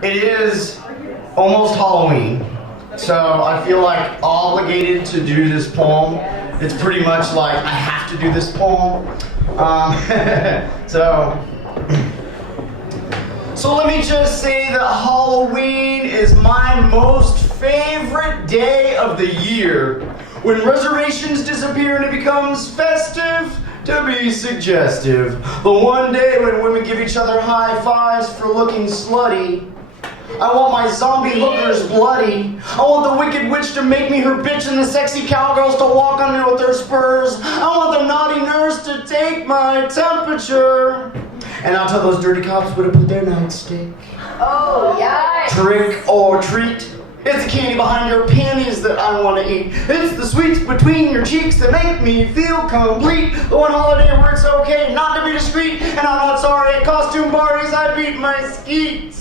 It is almost Halloween, so I feel like obligated to do this poem. It's pretty much like I have to do this poem. So let me just say that Halloween is my most favorite day of the year, when reservations disappear and it becomes festive to be suggestive. The one day when women give each other high fives for looking slutty. I want my zombie hookers bloody. I want the wicked witch to make me her bitch and the sexy cowgirls to walk on me with their spurs. I want the naughty nurse to take my temperature. And I'll tell those dirty cops where to put their nightstick. Oh, yeah. Trick or treat. It's the candy behind your panties that I want to eat. It's the sweets between your cheeks that make me feel complete. The one holiday where it's okay not to be discreet. And I'm not sorry at costume parties I beat my skeet.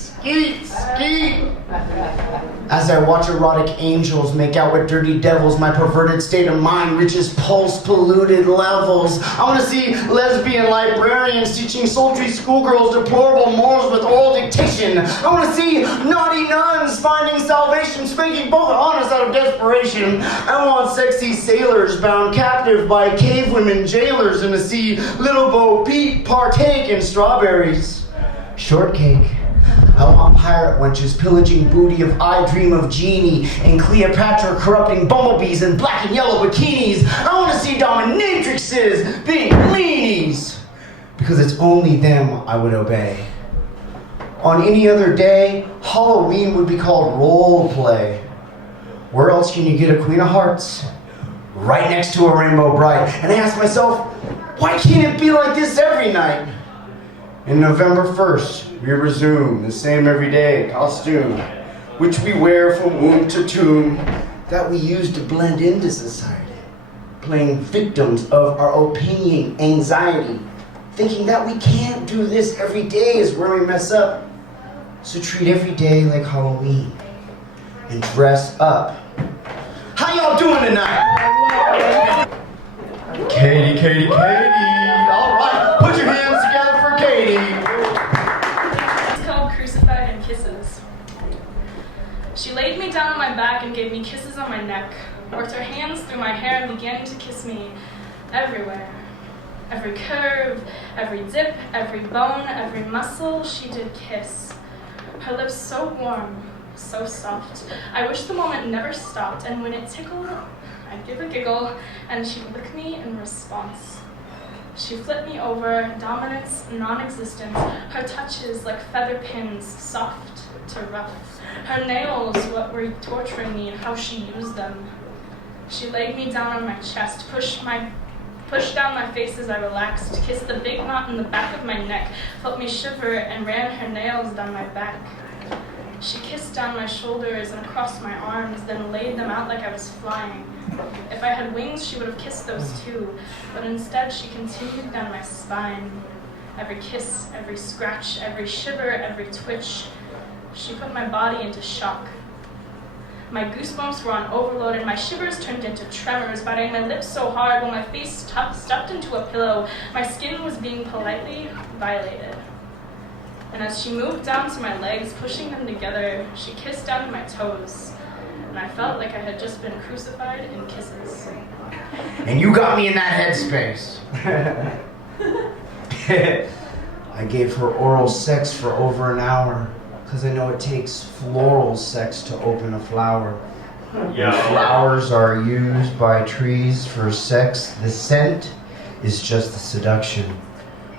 As I watch erotic angels make out with dirty devils, my perverted state of mind reaches pulse-polluted levels. I want to see lesbian librarians teaching sultry schoolgirls deplorable morals with oral dictation. I want to see naughty nuns finding salvation, spanking both honest out of desperation. I want sexy sailors bound captive by cave women jailers, and to see little Bo Peep partake in strawberries. Shortcake. I want pirate wenches pillaging booty of I Dream of Jeannie, and Cleopatra corrupting bumblebees in black and yellow bikinis. I want to see dominatrixes being meanies, because it's only them I would obey. On any other day, Halloween would be called role play. Where else can you get a Queen of Hearts? Right next to a Rainbow Bright. And I ask myself, why can't it be like this every night? And November 1st, we resume the same everyday costume, which we wear from womb to tomb, that we use to blend into society, playing victims of our opinion, anxiety, thinking that we can't do this every day is where we mess up. So treat every day like Halloween, and dress up. How y'all doing tonight? Katie. All right, put your hands together for Katie. It's called Crucified in Kisses. She laid me down on my back and gave me kisses on my neck, worked her hands through my hair and began to kiss me everywhere. Every curve, every dip, every bone, every muscle, she did kiss. Her lips so warm, so soft. I wish the moment never stopped, and when it tickled, I'd give a giggle, and she'd lick me in response. She flipped me over, dominance, non-existence. Her touches like feather pins, soft to rough. Her nails, what were torturing me, and how she used them. She laid me down on my chest, pushed down my face as I relaxed, kissed the big knot in the back of my neck, felt me shiver, and ran her nails down my back. She kissed down my shoulders and across my arms, then laid them out like I was flying. If I had wings, she would have kissed those too, but instead she continued down my spine. Every kiss, every scratch, every shiver, every twitch, she put my body into shock. My goosebumps were on overload, and my shivers turned into tremors, biting my lips so hard while my face stuffed into a pillow. My skin was being politely violated. And as she moved down to my legs, pushing them together, she kissed down to my toes. And I felt like I had just been crucified in kisses. And you got me in that headspace. I gave her oral sex for over an hour, because I know it takes floral sex to open a flower. Yeah. Flowers are used by trees for sex. The scent is just the seduction.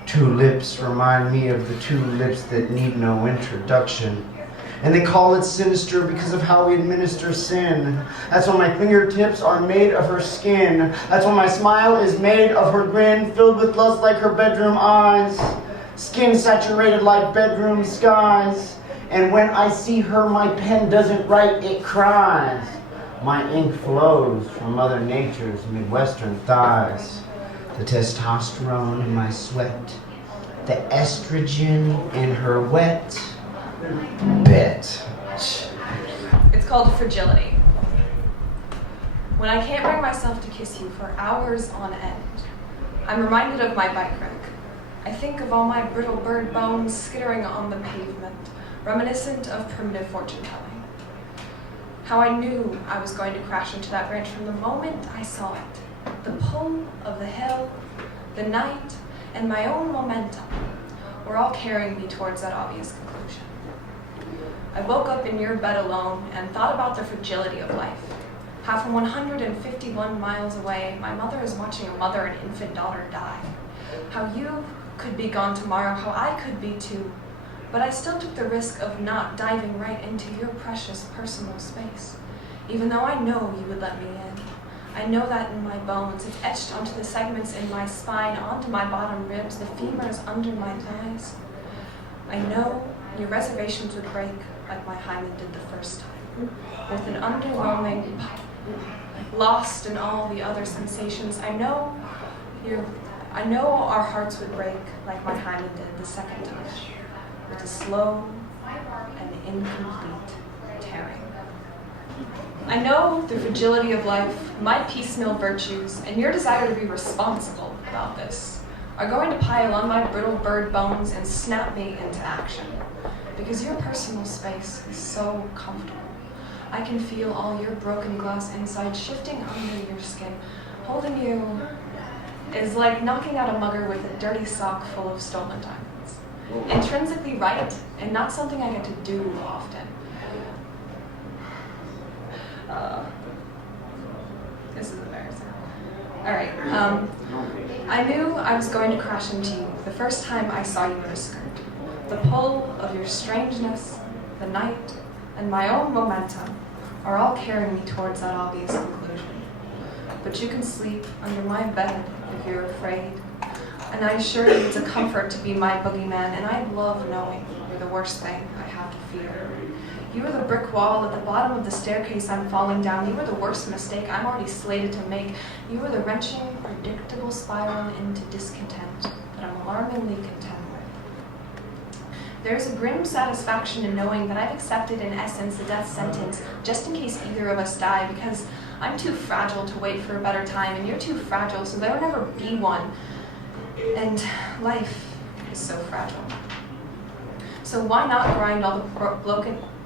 Two lips remind me of the two lips that need no introduction. And they call it sinister because of how we administer sin. That's why my fingertips are made of her skin. That's why my smile is made of her grin, filled with lust like her bedroom eyes. Skin saturated like bedroom skies. And when I see her, my pen doesn't write, it cries. My ink flows from Mother Nature's Midwestern thighs. The testosterone in my sweat, the estrogen in her wet bit. It's called fragility. When I can't bring myself to kiss you for hours on end, I'm reminded of my bike wreck. I think of all my brittle bird bones skittering on the pavement, reminiscent of primitive fortune telling. How I knew I was going to crash into that branch from the moment I saw it. The pull of the hill, the night, and my own momentum were all carrying me towards that obvious conclusion. I woke up in your bed alone and thought about the fragility of life. How from 151 miles away, my mother is watching a mother and infant daughter die. How you could be gone tomorrow, how I could be too. But I still took the risk of not diving right into your precious personal space, even though I know you would let me in. I know that in my bones, it's etched onto the segments in my spine, onto my bottom ribs, the femurs under my thighs. I know your reservations would break like my hymen did the first time, with an underwhelming lost in all the other sensations. I know our hearts would break like my hymen did the second time, with a slow and incomplete tearing. I know the fragility of life, my piecemeal virtues, and your desire to be responsible about this are going to pile on my brittle bird bones and snap me into action. Because your personal space is so comfortable. I can feel all your broken glass inside shifting under your skin. Holding you is like knocking out a mugger with a dirty sock full of stolen diamonds. Intrinsically right, and not something I get to do often. This is embarrassing. All right. I knew I was going to crash into you the first time I saw you in a skirt. The pull of your strangeness, the night, and my own momentum are all carrying me towards that obvious conclusion. But you can sleep under my bed if you're afraid. And I assure you it's a comfort to be my boogeyman, and I love knowing you're the worst thing I have to fear. You are the brick wall at the bottom of the staircase I'm falling down. You are the worst mistake I'm already slated to make. You are the wrenching, predictable spiral into discontent that I'm alarmingly content with. There's a grim satisfaction in knowing that I've accepted in essence a death sentence just in case either of us die, because I'm too fragile to wait for a better time, and you're too fragile, so there will never be one. And life is so fragile. So why not grind all the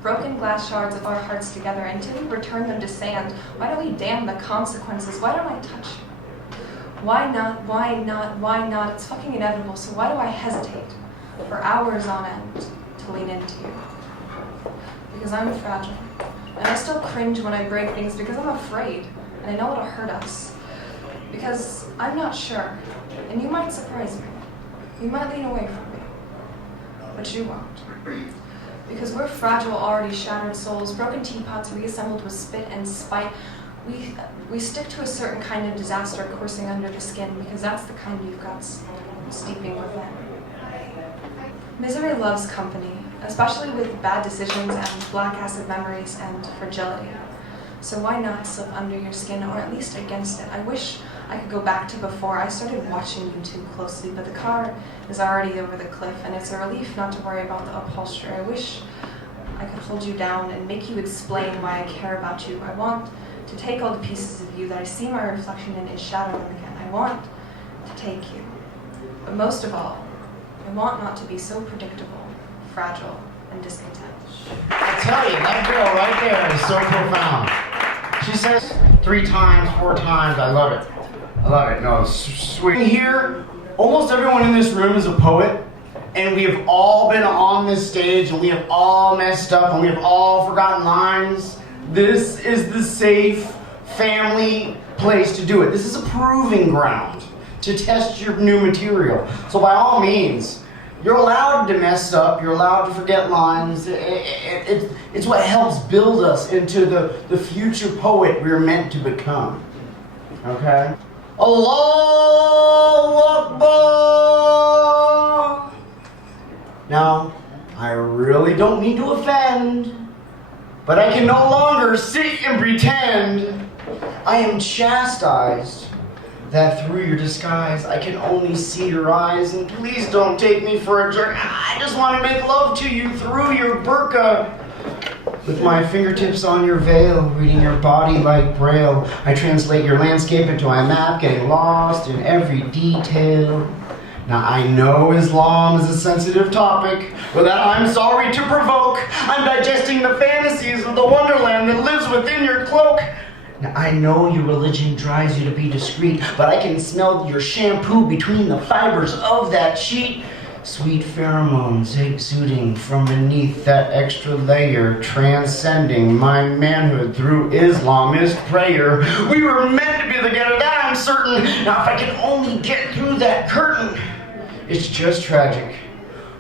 broken glass shards of our hearts together until we return them to sand? Why don't we damn the consequences? Why don't I touch you? Why not? Why not? Why not? It's fucking inevitable, so why do I hesitate for hours on end to lean into you? Because I'm fragile. And I still cringe when I break things because I'm afraid, and I know it'll hurt us. Because I'm not sure, and you might surprise me. You might lean away from me, but you won't. Because we're fragile, already shattered souls, broken teapots reassembled with spit and spite. We stick to a certain kind of disaster coursing under the skin, because that's the kind you've got steeping within. Misery loves company, especially with bad decisions and black acid memories and fragility. So why not slip under your skin, or at least against it? I wish I could go back to before I started watching you too closely, but the car is already over the cliff, and it's a relief not to worry about the upholstery. I wish I could hold you down and make you explain why I care about you. I want to take all the pieces of you that I see my reflection in and shadow them again. I want to take you. But most of all, I want not to be so predictable, fragile, and discontent. I tell you, that girl right there is so profound. She says 3 times, 4 times, I love it. I love it. No, it's sweet. Here, almost everyone in this room is a poet, and we have all been on this stage, and we have all messed up, and we have all forgotten lines. This is the safe family place to do it. This is a proving ground to test your new material. So by all means, you're allowed to mess up, you're allowed to forget lines. It's what helps build us into the future poet we're meant to become. Okay? Allahu Akbar! Now, I really don't mean to offend, but I can no longer sit and pretend. I am chastised that through your disguise I can only see your eyes, and please don't take me for a jerk. I just want to make love to you through your burqa. With my fingertips on your veil, reading your body like braille, I translate your landscape into a map, getting lost in every detail. Now I know Islam is a sensitive topic, but that I'm sorry to provoke. I'm digesting the fantasies of the wonderland that lives within your cloak. Now I know your religion drives you to be discreet, but I can smell your shampoo between the fibers of that sheet. Sweet pheromones exuding from beneath that extra layer, transcending my manhood through Islamist prayer. We were meant to be together, that I'm certain. Now if I can only get through that curtain. It's just tragic.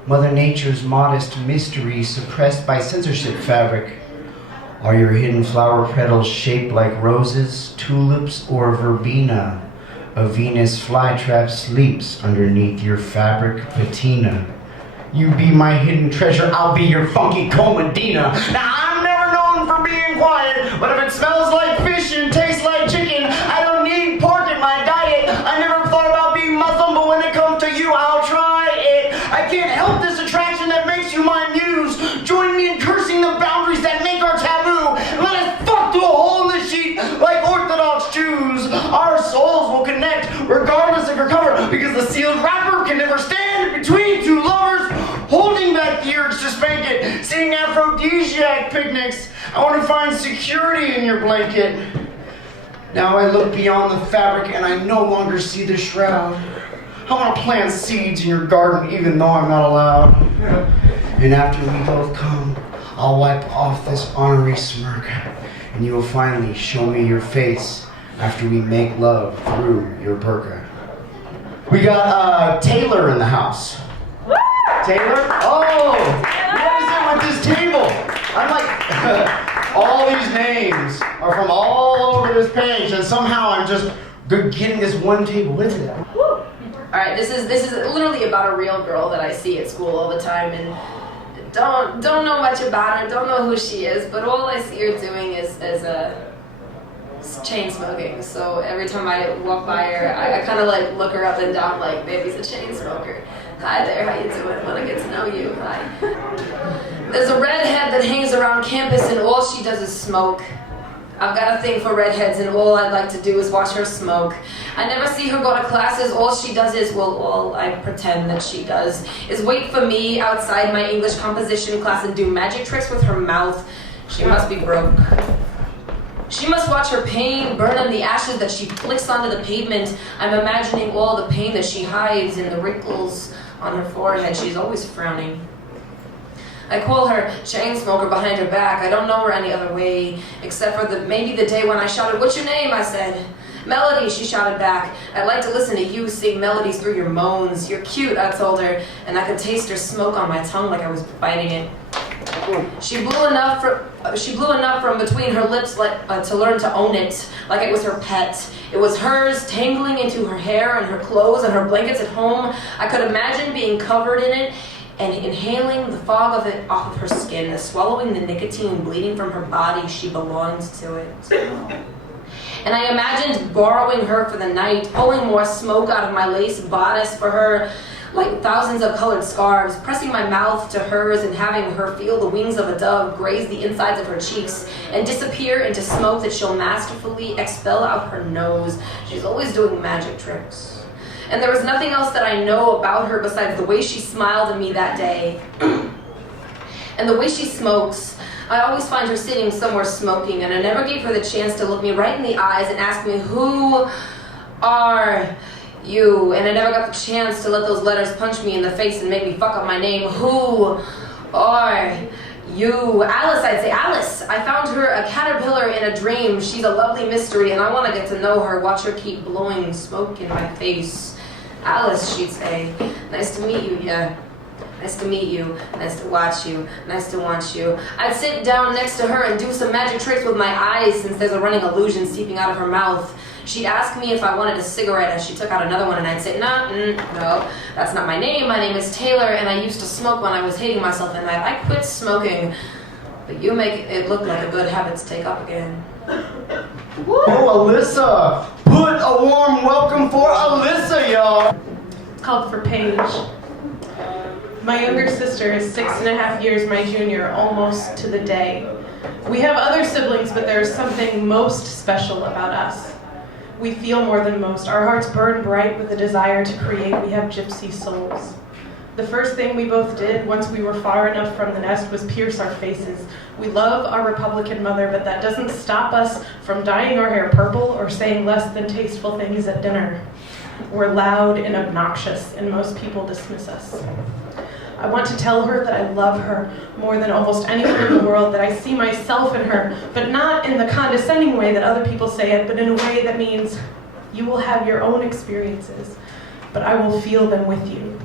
Mother Nature's modest mystery suppressed by censorship fabric. Are your hidden flower petals shaped like roses, tulips, or verbena? A Venus flytrap sleeps underneath your fabric patina. You be my hidden treasure, I'll be your funky comedina. Now I'm never known for being quiet, but if it smells like fish and tastes like chicken, I don't need pork in my diet. I never thought about being Muslim, but when it comes to you, I'll try it. I can't help this attraction that makes you my muse. Join me in cursing the boundaries that make our taboo. Let us fuck through a hole in the sheet like Orthodox Jews. Our souls will connect regardless of your cover, because the sealed wrapper can never stand between two lovers, holding back the urge to spank it, seeing aphrodisiac picnics. I want to find security in your blanket. Now I look beyond the fabric and I no longer see the shroud. I want to plant seeds in your garden even though I'm not allowed. And after we both come, I'll wipe off this ornery smirk, and you will finally show me your face after we make love through your burqa. We got Taylor in the house. Taylor? Oh! What is it with this table? I'm like, all these names are from all over this page, and somehow I'm just getting this one table. What is it? Alright, this is literally about a real girl that I see at school all the time, and don't know much about her, don't know who she is, but all I see her doing is chain smoking. So every time I walk by her, I kind of like look her up and down like, baby's a chain smoker. Hi there, how you doing? Want to get to know you. Hi. There's a redhead that hangs around campus and all she does is smoke. I've got a thing for redheads and all I'd like to do is watch her smoke. I never see her go to classes. All she does is, well, all I pretend that she does is wait for me outside my English composition class and do magic tricks with her mouth. She must be broke. She must watch her pain burn in the ashes that she flicks onto the pavement. I'm imagining all the pain that she hides in the wrinkles on her forehead. She's always frowning. I call her chain smoker behind her back. I don't know her any other way, except for maybe the day when I shouted, "What's your name?" I said. "Melody," she shouted back. "I'd like to listen to you sing melodies through your moans. You're cute," I told her, and I could taste her smoke on my tongue like I was biting it. She blew enough from between her lips to learn to own it, like it was her pet. It was hers, tangling into her hair and her clothes and her blankets at home. I could imagine being covered in it and inhaling the fog of it off of her skin, swallowing the nicotine bleeding from her body. She belongs to it. And I imagined borrowing her for the night, pulling more smoke out of my lace bodice for her, like thousands of colored scarves, pressing my mouth to hers and having her feel the wings of a dove graze the insides of her cheeks and disappear into smoke that she'll masterfully expel out her nose. She's always doing magic tricks. And there was nothing else that I know about her besides the way she smiled at me that day. And the way she smokes. I always find her sitting somewhere smoking, and I never gave her the chance to look me right in the eyes and ask me, "Who are you?" And I never got the chance to let those letters punch me in the face and make me fuck up my name. "Who are you?" Alice, I'd say. "Alice, I found her a caterpillar in a dream. She's a lovely mystery, and I want to get to know her, watch her keep blowing smoke in my face." "Alice," she'd say. "Nice to meet you, yeah. Nice to meet you. Nice to watch you. Nice to want you." I'd sit down next to her and do some magic tricks with my eyes since there's a running illusion seeping out of her mouth. She'd ask me if I wanted a cigarette as she took out another one, and I'd say, no, that's not my name. My name is Taylor, and I used to smoke when I was hating myself at night. I quit smoking, but you make it look like a good habit to take up again. Oh, Alyssa! Put a warm welcome for Alyssa, y'all! It's called For Paige. My younger sister is 6.5 years my junior, almost to the day. We have other siblings, but there is something most special about us. We feel more than most. Our hearts burn bright with a desire to create. We have gypsy souls. The first thing we both did once we were far enough from the nest was pierce our faces. We love our Republican mother, but that doesn't stop us from dyeing our hair purple or saying less than tasteful things at dinner. We're loud and obnoxious, and most people dismiss us. I want to tell her that I love her more than almost anyone in the world, that I see myself in her, but not in the condescending way that other people say it, but in a way that means you will have your own experiences, but I will feel them with you.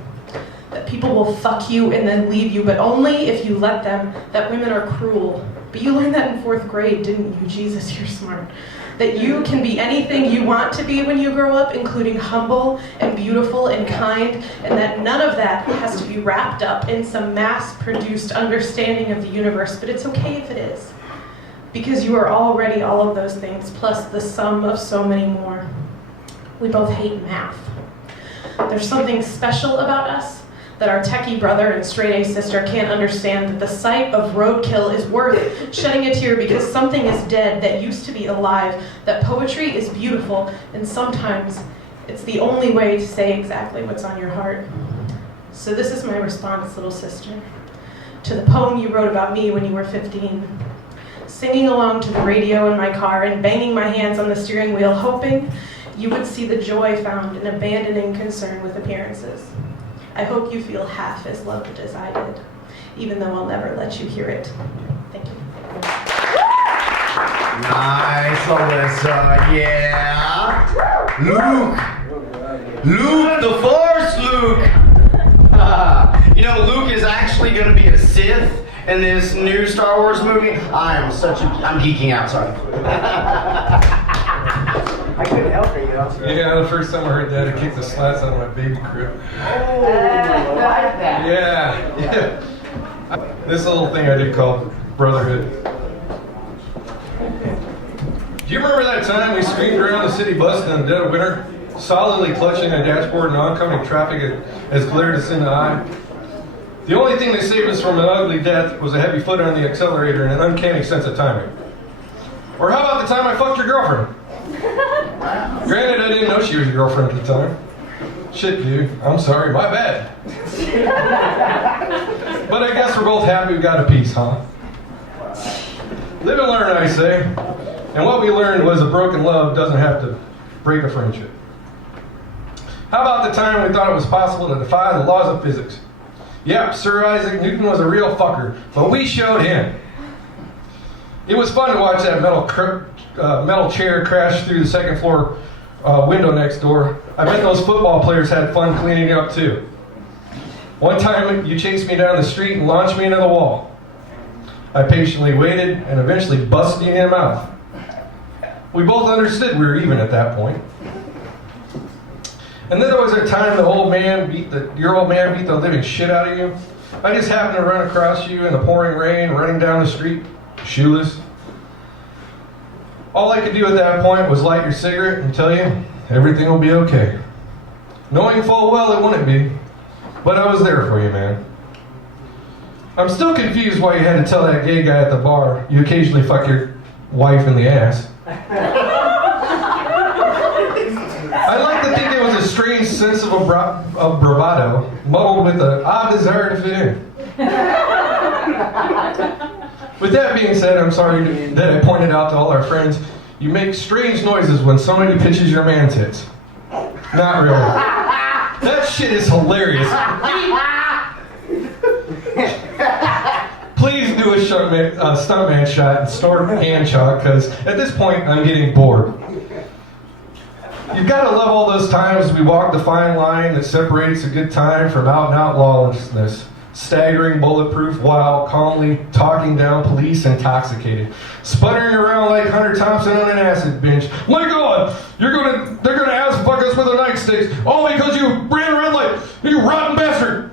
That people will fuck you and then leave you, but only if you let them. That women are cruel. But you learned that in 4th grade, didn't you? Jesus, you're smart. That you can be anything you want to be when you grow up, including humble and beautiful and kind, and that none of that has to be wrapped up in some mass-produced understanding of the universe, but it's okay if it is. Because you are already all of those things, plus the sum of so many more. We both hate math. There's something special about us that our techie brother and straight-A sister can't understand, that the sight of roadkill is worth shedding a tear because something is dead that used to be alive, that poetry is beautiful, and sometimes it's the only way to say exactly what's on your heart. So this is my response, little sister, to the poem you wrote about me when you were 15. Singing along to the radio in my car and banging my hands on the steering wheel, hoping you would see the joy found in abandoning concern with appearances. I hope you feel half as loved as I did, even though I'll never let you hear it. Thank you. Nice, Alyssa, yeah. Luke, the Force, Luke. You know, Luke is actually going to be a Sith in this new Star Wars movie. I'm geeking out, sorry. I couldn't help it, you know. Yeah, the first time I heard that, it kicked the slats out of my baby crib. Oh, I like that. Yeah. This little thing I did called Brotherhood. Do you remember that time we screamed around the city bus in the dead of winter, solidly clutching a dashboard and oncoming traffic as glared us in the eye? The only thing that saved us from an ugly death was a heavy foot on the accelerator and an uncanny sense of timing. Or how about the time I fucked your girlfriend? Granted, I didn't know she was your girlfriend at the time. Shit, dude. I'm sorry. My bad. But I guess we're both happy we got a piece, huh? Live and learn, I say. And what we learned was a broken love doesn't have to break a friendship. How about the time we thought it was possible to defy the laws of physics? Yep, Sir Isaac Newton was a real fucker, but we showed him. It was fun to watch that metal chair crash through the second floor window next door. I bet those football players had fun cleaning it up too. One time you chased me down the street and launched me into the wall. I patiently waited and eventually busted you in the mouth. We both understood we were even at that point. And then there was a time your old man beat the living shit out of you. I just happened to run across you in the pouring rain, running down the street, shoeless. All I could do at that point was light your cigarette and tell you everything will be okay. Knowing full well it wouldn't be, but I was there for you, man. I'm still confused why you had to tell that gay guy at the bar you occasionally fuck your wife in the ass. I like to think it was a strange sense of bravado, muddled with an odd desire to fit in. With that being said, I'm sorry that I pointed out to all our friends, you make strange noises when somebody pitches your man tits. Not really. That shit is hilarious. Please do a stuntman shot and snort hand chalk, because at this point I'm getting bored. You've got to love all those times we walk the fine line that separates a good time from out-and-out lawlessness. Staggering bulletproof while calmly talking down police intoxicated. Sputtering around like Hunter Thompson on an acid binge. My God, they're gonna ass fuck us with the nightsticks, all because you ran a red light, you rotten bastard.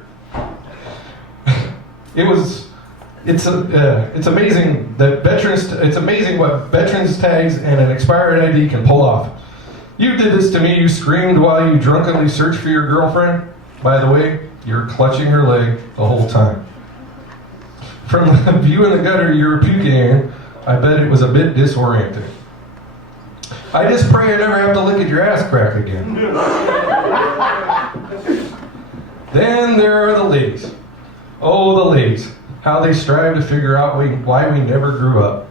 It's amazing it's amazing what veterans tags and an expired ID can pull off. You did this to me, you screamed while you drunkenly searched for your girlfriend. By the way, you're clutching her leg the whole time. From the view in the gutter you were puking in, I bet it was a bit disorienting. I just pray I never have to look at your ass crack again. Then there are the ladies. Oh, the ladies. How they strive to figure out why we never grew up.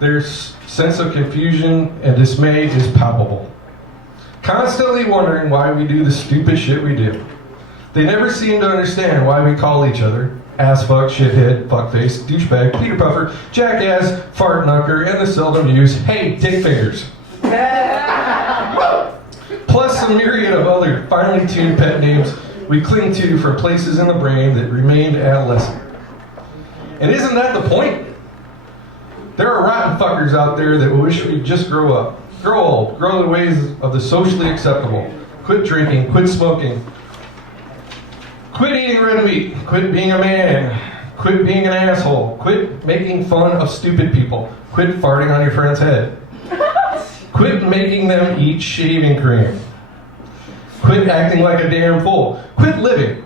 Their sense of confusion and dismay is palpable. Constantly wondering why we do the stupid shit we do. They never seem to understand why we call each other ass fuck, shithead, fuckface, douchebag, Peter Puffer, jackass, fart knucker, and the seldom used hey, dick fingers. Plus a myriad of other finely tuned pet names we cling to from places in the brain that remained adolescent. And isn't that the point? There are rotten fuckers out there that wish we'd just grow up. Grow old, grow the ways of the socially acceptable. Quit drinking, quit smoking. Quit eating red meat, quit being a man, quit being an asshole, quit making fun of stupid people, quit farting on your friend's head, quit making them eat shaving cream, quit acting like a damn fool, quit living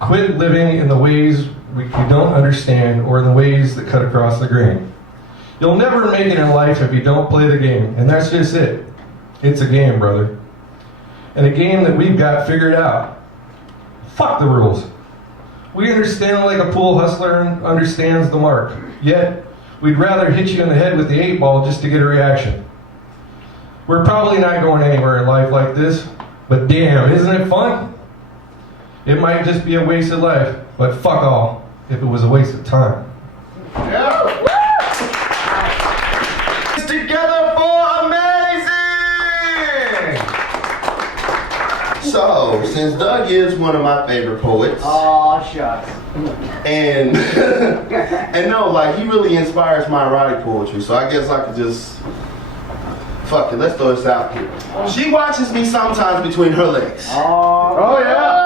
in the ways we don't understand or in the ways that cut across the grain. You'll never make it in life if you don't play the game, and that's just it. It's a game, brother. And a game that we've got figured out. Fuck the rules. We understand like a pool hustler understands the mark. Yet, we'd rather hit you in the head with the 8-ball just to get a reaction. We're probably not going anywhere in life like this, but damn, isn't it fun? It might just be a wasted life, but fuck all if it was a waste of time. Yeah. Together for amazing! So, since Doug is one of my favorite poets, Aw, shucks. and and no, like he really inspires my erotic poetry, so I guess I could just fuck it, let's throw this out here. She watches me sometimes between her legs. Oh yeah.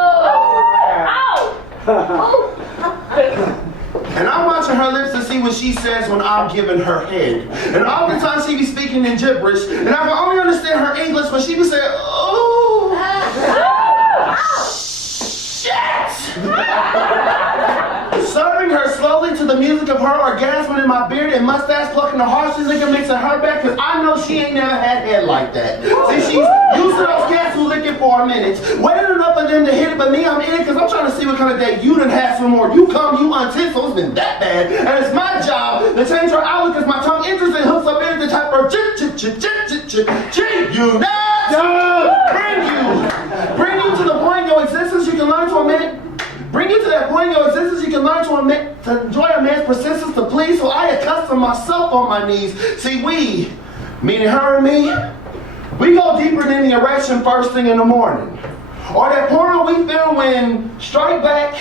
And I'm watching her lips to see what she says when I'm giving her head. And oftentimes she be speaking in gibberish, and I can only understand her English when she be saying, oh, shit! Serving her slowly to the music of her orgasming in my beard and mustache, plucking the harshest liquor mixing her back, cause I know she ain't never had head like that. See, she's used to those cats who lick it for a minute, waiting enough for them to hit it, but me, I'm in it cause I'm trying to see what kind of day you done had some more. You come, you untit, so it's been that bad, and it's my job to change her outlook cause my tongue enters and hooks up into the type of bring you to the point in your existence you can learn to admit. Bring you to that point in your existence you can learn to enjoy a man's persistence to please, so I accustom myself on my knees. See, we, meaning her and me, we go deeper than the erection first thing in the morning. Or that porno we film when Strike Back,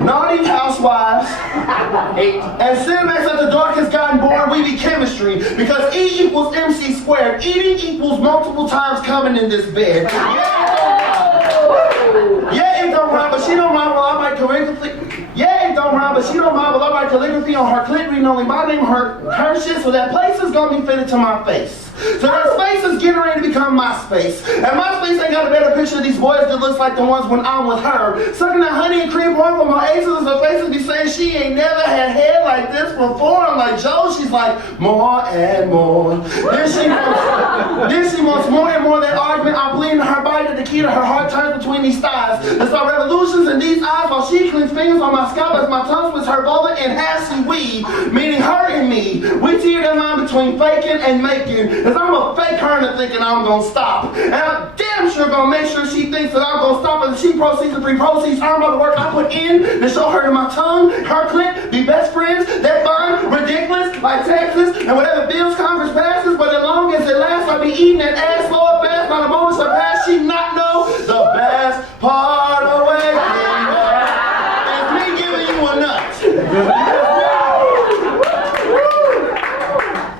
Naughty Housewives, and Cinemax at the Dark has gotten bored, we be chemistry. Because E equals MC squared. Eating equals multiple times coming in this bed. Yeah, it don't rhyme, but she don't rhyme while I write calligraphy. Yeah, it don't rhyme, but she don't rhyme while I write calligraphy on her clit, reading only my name, her shit, so that place is gonna be fitted to my face. So that space is getting ready to become my space. And my space ain't got a better picture of these boys that looks like the ones when I'm with her. Sucking that honey and cream porn from my aces, and her faces be saying she ain't never had head like this before. I'm like, Joe, she's like, more and more. Then she wants more and more. That argument, I'm bleeding her body to the key to her heart turns between these thighs. There's our revolutions in these eyes while she cleans fingers on my scalp as my tongue splits her vulva in half. See, we, meaning her and me, we tear that line between faking and making. Cause I'm a fake her into thinking I'm gonna stop. And I'm damn sure gonna make sure she thinks that I'm gonna stop. And she proceeds to pre-proceeds earn by the work I put in to show her to my tongue, her clit, be best friends, that fun, ridiculous, like Texas, and whatever bills Congress passes. But as long as it lasts, I'll be eating that ass slow up fast. By the moment she pass, she not know the best part of waking up is me giving you a nut.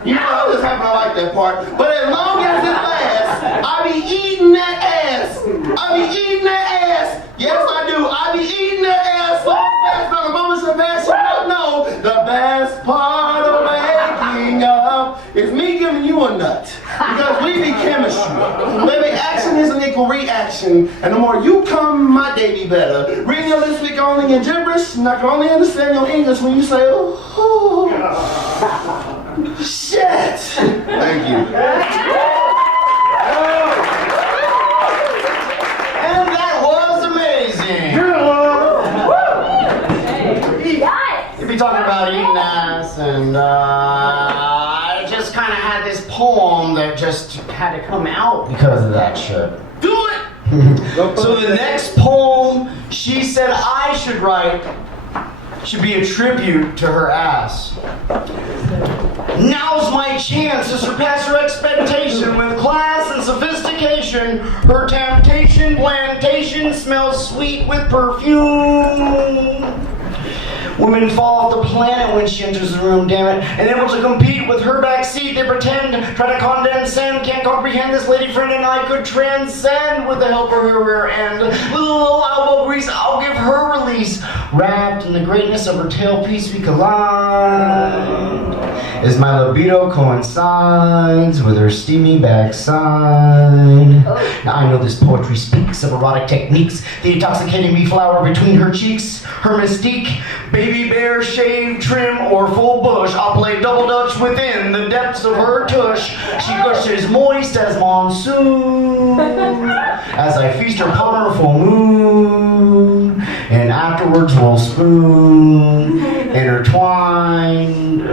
You know, I just happen to like that part. But as long as it lasts, I be eating that ass. I be eating that ass. Yes, I do. I be eating that ass so fast. By the moment she pass, you don't know the best part of waking up is me giving you a nut. Because we be chemistry. Baby, action is an equal reaction. And the more you come, my day be better. Reading your lips speak only in gibberish, and I can only understand your English when you say, oh. Shit! Thank you. And that was amazing. You'd be talking about eating ass, and I just kind of had this poem that just had to come out because of that shit. Do it! So the next poem she said I should write should be a tribute to her ass. Now's my chance to surpass her expectation with class and sophistication. Her temptation plantation smells sweet with perfume. Women fall off the planet when she enters the room, damn it. And able to compete with her backseat, they pretend, try to condescend, can't comprehend this lady friend and I could transcend with the help of her rear end. Little low elbow grease, I'll give her release. Wrapped in the greatness of her tailpiece, we collide. As my libido coincides with her steamy backside. Now I know this poetry speaks of erotic techniques, the intoxicating me flower between her cheeks, her mystique, baby bear, shave, trim, or full bush. I'll play double dutch within the depths of her tush. She gushes moist as monsoon as I feast her upon her full moon, and afterwards we'll spoon intertwined.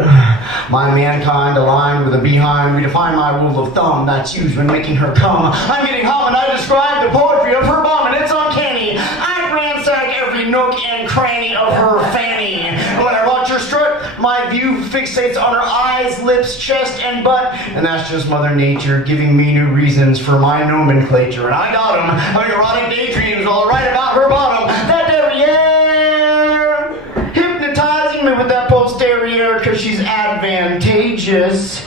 My mankind aligned with a behind, we define my rule of thumb that's used when making her come. I'm getting hum and I describe the poetry of her bum, and it's uncanny. I ransack every nook and cranny of her fanny. When I watch her strut, my view fixates on her eyes, lips, chest, and butt, and that's just Mother Nature giving me new reasons for my nomenclature. And I got 'em, having erotic daydreams all right about her bottom. That derriere, hypnotizing me with that posterior, cause she's advantageous.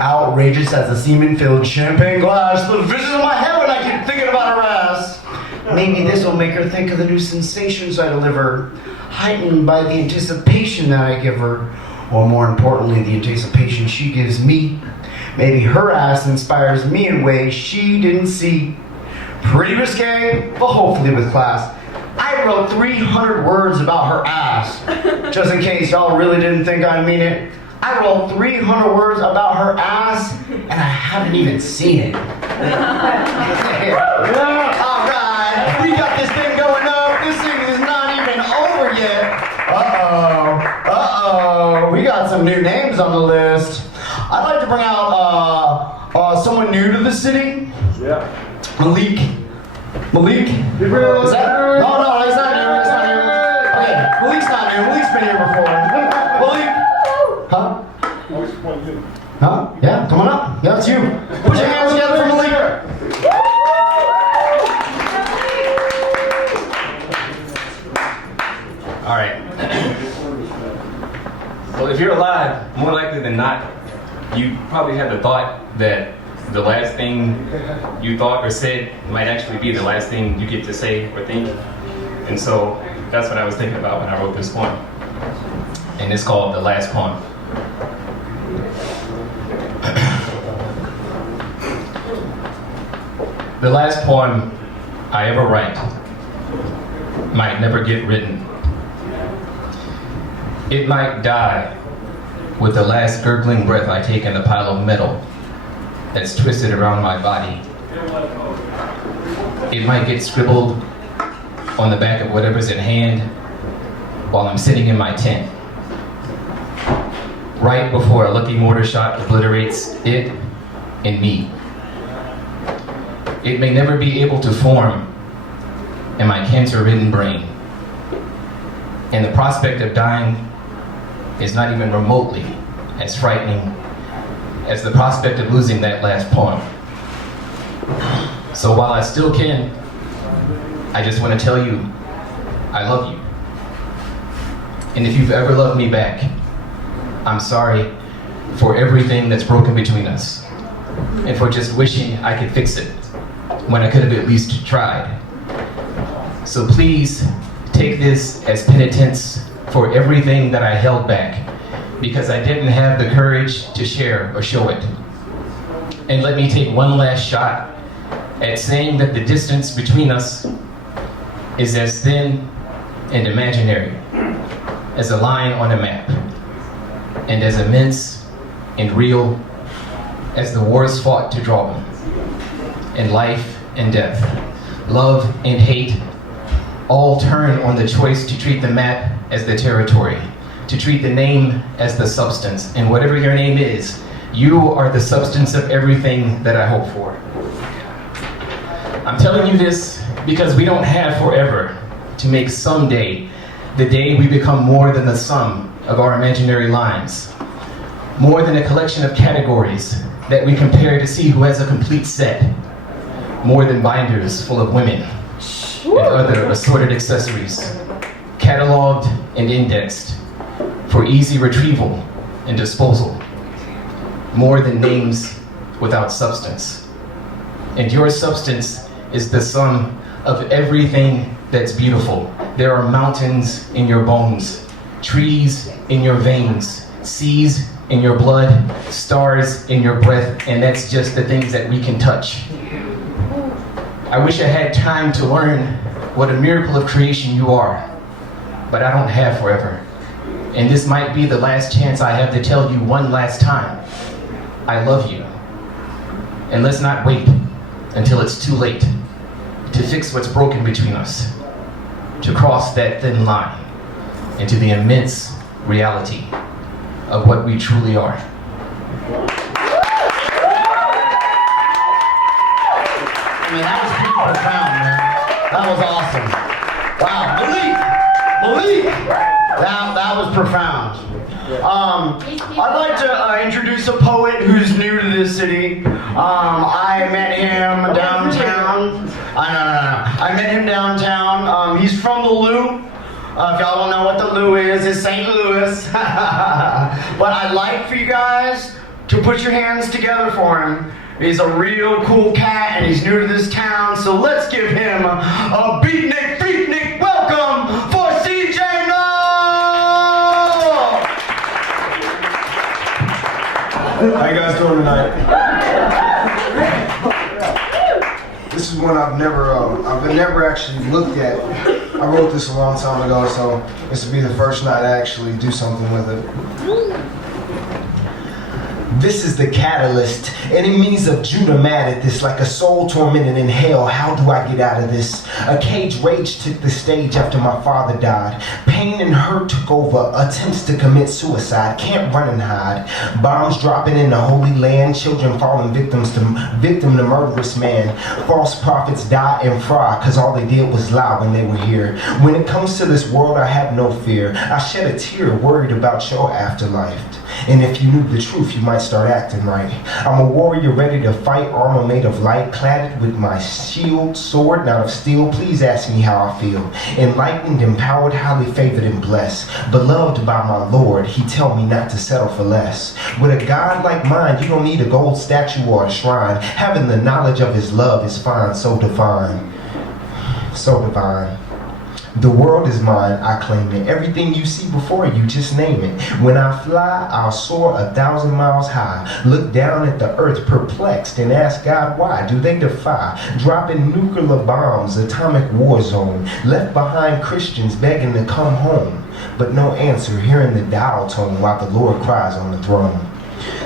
Outrageous as a semen-filled champagne glass. The visions of my heaven, I keep thinking about her ass. Maybe this will make her think of the new sensations I deliver, heightened by the anticipation that I give her, or more importantly, the anticipation she gives me. Maybe her ass inspires me in ways she didn't see. Pretty risque, but hopefully with class. I wrote 300 words about her ass, just in case y'all really didn't think I mean it. I wrote 300 words about her ass, and I haven't even seen it. Alright, we got this thing going up. This thing is not even over yet. Uh-oh, we got some new names on the list. I'd like to bring out someone new to the city. Yeah. Malik. Is that? No, he's not new. That's not new. Okay, Malik's not new. Malik's been here before. Malik. Huh? Huh? Yeah, come on up. Yeah, it's you. Put your hands together for Malik. All right. Well, if you're alive, more likely than not, you probably have the thought that the last thing you thought or said might actually be the last thing you get to say or think. And so that's what I was thinking about when I wrote this poem. And it's called The Last Poem. The last poem I ever write might never get written. It might die with the last gurgling breath I take in the pile of metal that's twisted around my body. It might get scribbled on the back of whatever's in hand while I'm sitting in my tent, right before a lucky mortar shot obliterates it and me. It may never be able to form in my cancer-ridden brain, and the prospect of dying is not even remotely as frightening as the prospect of losing that last poem. So while I still can, I just want to tell you, I love you. And if you've ever loved me back, I'm sorry for everything that's broken between us, and for just wishing I could fix it when I could have at least tried. So please take this as penitence for everything that I held back, because I didn't have the courage to share or show it. And let me take one last shot at saying that the distance between us is as thin and imaginary as a line on a map, and as immense and real as the wars fought to draw them. In life and death, love and hate, all turn on the choice to treat the map as the territory, to treat the name as the substance. And whatever your name is, you are the substance of everything that I hope for. I'm telling you this because we don't have forever to make someday the day we become more than the sum of our imaginary lines, more than a collection of categories that we compare to see who has a complete set, more than binders full of women and other assorted accessories, cataloged and indexed for easy retrieval and disposal, more than names without substance. And your substance is the sum of everything that's beautiful. There are mountains in your bones, trees in your veins, seas in your blood, stars in your breath, and that's just the things that we can touch. I wish I had time to learn what a miracle of creation you are, but I don't have forever. And this might be the last chance I have to tell you one last time, I love you. And let's not wait until it's too late to fix what's broken between us, to cross that thin line into the immense reality of what we truly are. I mean, that was pretty profound, man. That was awesome. Wow, Malik! That was profound. I'd like to introduce a poet who's new to this city. I met him downtown. I met him downtown. He's from the Lou. If y'all don't know what the Lou is, it's St. Louis. But I'd like for you guys to put your hands together for him. He's a real cool cat and he's new to this town, so let's give him a beatnik, freaknik welcome for CJ No! How you guys doing tonight? This is one I've never actually looked at. I wrote this a long time ago, so this will be the first night I actually do something with it. This is the catalyst. Enemies of Judah mad at this, like a soul tormented in hell. How do I get out of this? A cage rage took the stage after my father died. Pain and hurt took over, attempts to commit suicide. Can't run and hide. Bombs dropping in the Holy Land. Children falling victim to murderous man. False prophets die and fry, cause all they did was lie when they were here. When it comes to this world, I have no fear. I shed a tear worried about your afterlife. And if you knew the truth, you might start acting right. I'm a warrior ready to fight, armor made of light, cladded with my shield, sword, not of steel. Please ask me how I feel. Enlightened, empowered, highly favored and blessed. Beloved by my Lord, he tell me not to settle for less. With a God like mine, you don't need a gold statue or a shrine. Having the knowledge of his love is fine, so divine. So divine. The world is mine, I claim it. Everything you see before you, just name it. When I fly, I'll soar 1,000 miles high. Look down at the earth perplexed and ask God why. Do they defy? Dropping nuclear bombs, atomic war zone. Left behind Christians begging to come home. But no answer, hearing the dial tone while the Lord cries on the throne.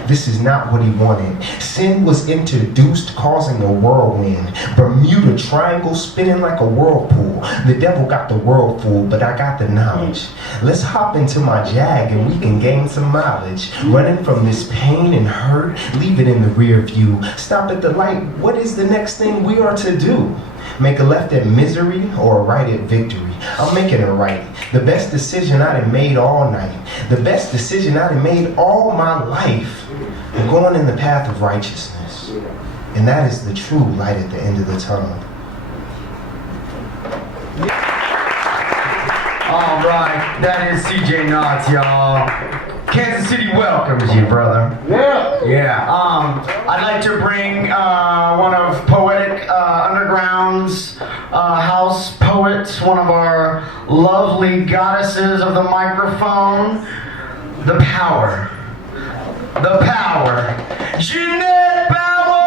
This is not what he wanted. Sin was introduced, causing a whirlwind. Bermuda Triangle spinning like a whirlpool. The devil got the world fooled, but I got the knowledge. Let's hop into my Jag and we can gain some mileage. Running from this pain and hurt, leave it in the rear view. Stop at the light, what is the next thing we are to do? Make a left at misery or a right at victory. I'm making it right. The best decision I done made all night. The best decision I done made all my life. I'm going in the path of righteousness. And that is the true light at the end of the tunnel. All right, that is CJ Knots, y'all. Kansas City welcomes you, brother. Yeah. I'd like to bring one of Poetic Underground's house poets, one of our lovely goddesses of the microphone, the power, Jeanette Power!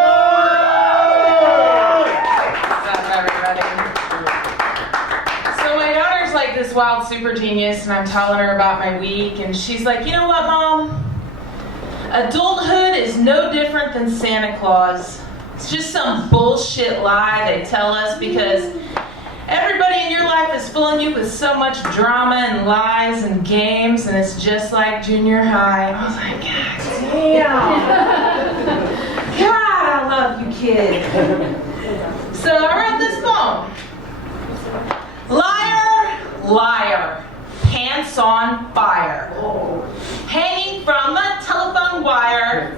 What's up, everybody? So my daughter's like this wild super genius, and I'm telling her about my week, and she's like, you know what, Mom? Adulthood is no different than Santa Claus. It's just some bullshit lie they tell us because everybody in your life is filling you with so much drama and lies and games, and it's just like junior high. I was like, God damn. God, I love you, kid. So I wrote this poem. Liar, liar, pants on fire, hanging from a telephone wire.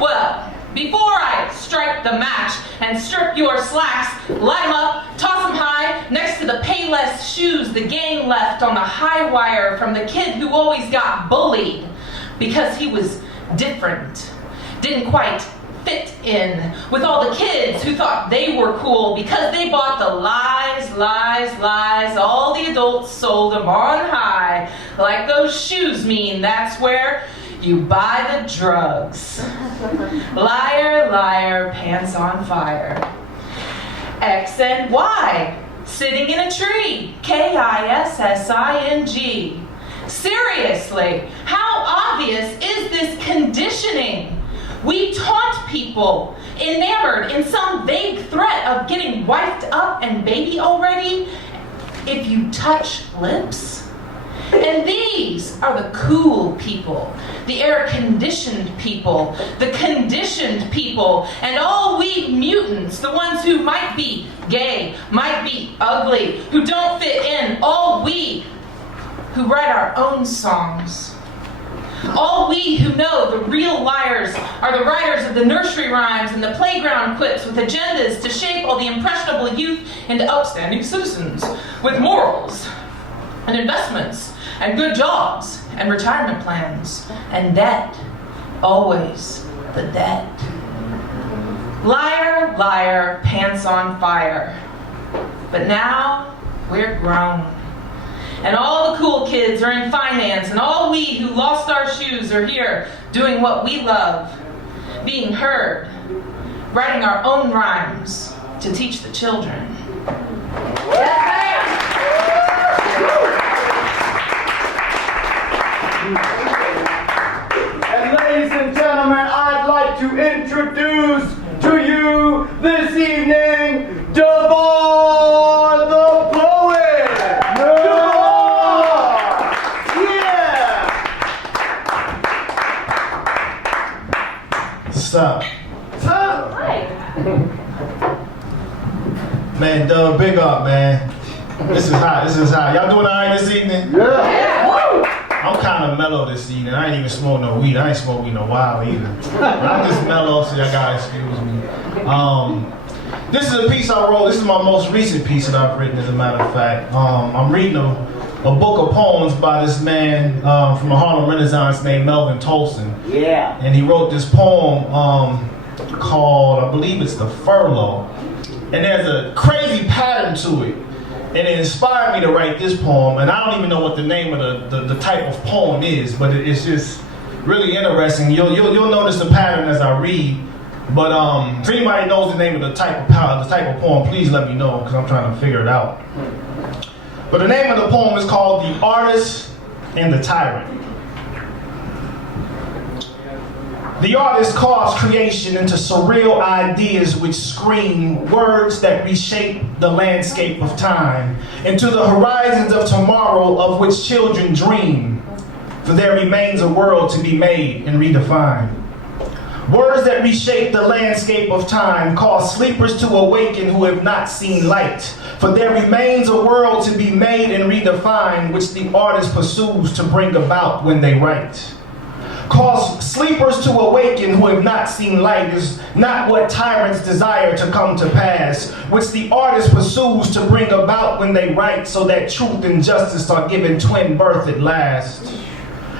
Well, before I strike the match and strip your slacks, light 'em up, toss 'em high, next to the Payless shoes the gang left on the high wire from the kid who always got bullied because he was different, didn't quite fit in with all the kids who thought they were cool because they bought the lies, lies, lies all the adults sold them on high. Like those shoes mean that's where you buy the drugs. Liar, liar, pants on fire. X and Y, sitting in a tree. KISSING. Seriously, how obvious is this conditioning? We taunt people, enamored in some vague threat of getting wiped up and baby already if you touch lips. And these are the cool people, the air-conditioned people, the conditioned people, and all we mutants, the ones who might be gay, might be ugly, who don't fit in, all we who write our own songs. All we who know the real liars are the writers of the nursery rhymes and the playground quips with agendas to shape all the impressionable youth into upstanding citizens with morals and investments and good jobs and retirement plans and debt, always the debt. Liar, liar, pants on fire. But now we're grown. And all the cool kids are in finance, and all we who lost our shoes are here doing what we love, being heard, writing our own rhymes to teach the children. And ladies and gentlemen, I'd like to introduce to you this evening, Daffar the Poet! Daffar! Yeah! What's up? What's up? Man, Doug, big up, man. This is hot. Y'all doing all right this evening? Yeah! I'm kind of mellow this evening. I ain't even smoke no weed. I ain't smoked weed in a while either. But I'm just mellow, so y'all gotta excuse me. This is a piece I wrote. This is my most recent piece that I've written, as a matter of fact. I'm reading a book of poems by this man from the Harlem Renaissance named Melvin Tolson. Yeah. And he wrote this poem called, I believe it's The Furlough. And there's a crazy pattern to it. And it inspired me to write this poem. And I don't even know what the name of the type of poem is, but it's just really interesting. You'll notice the pattern as I read. But if anybody knows the name of the type of poem, please let me know, because I'm trying to figure it out. But the name of the poem is called The Artist and the Tyrant. The artist carves creation into surreal ideas which scream words that reshape the landscape of time into the horizons of tomorrow of which children dream. For there remains a world to be made and redefined. Words that reshape the landscape of time cause sleepers to awaken who have not seen light. For there remains a world to be made and redefined which the artist pursues to bring about when they write. Cause sleepers to awaken who have not seen light is not what tyrants desire to come to pass, which the artist pursues to bring about when they write, so that truth and justice are given twin birth at last.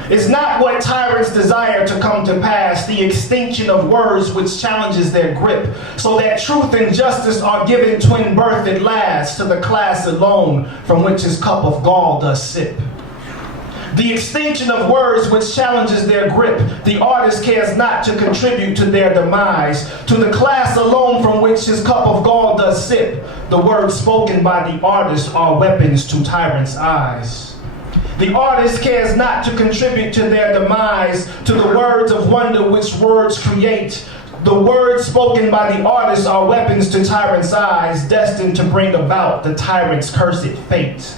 It's not what tyrants desire to come to pass, the extinction of words which challenges their grip, so that truth and justice are given twin birth at last to the class alone from which his cup of gall does sip. The extinction of words which challenges their grip, the artist cares not to contribute to their demise. To the class alone from which his cup of gall does sip, the words spoken by the artist are weapons to tyrants' eyes. The artist cares not to contribute to their demise, to the words of wonder which words create. The words spoken by the artist are weapons to tyrants' eyes, destined to bring about the tyrant's cursed fate.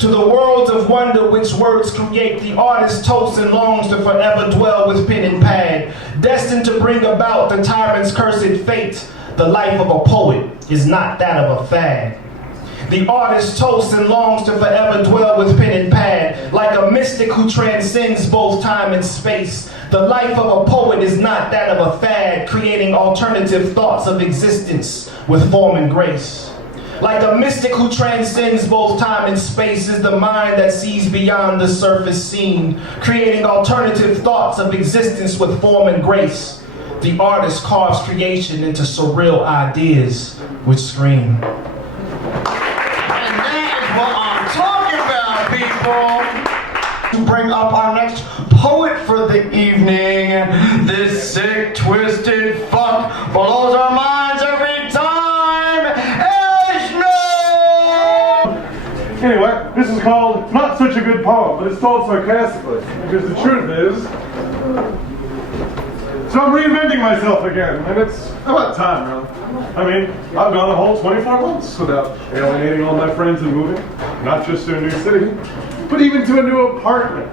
To the worlds of wonder which words create, the artist toasts and longs to forever dwell with pen and pad, destined to bring about the tyrant's cursed fate. The life of a poet is not that of a fad. The artist toasts and longs to forever dwell with pen and pad, like a mystic who transcends both time and space. The life of a poet is not that of a fad, creating alternative thoughts of existence with form and grace. Like a mystic who transcends both time and space is the mind that sees beyond the surface scene, creating alternative thoughts of existence with form and grace. The artist carves creation into surreal ideas which scream. To bring up our next poet for the evening. This sick, twisted fuck blows our minds every time. Ezhno! Anyway, this is called Not Such a Good Poem, but it's told sarcastically, because the truth is, so I'm reinventing myself again, and it's about time, really. I mean, I've gone a whole 24 months without alienating all my friends and moving, not just to a new city, but even to a new apartment,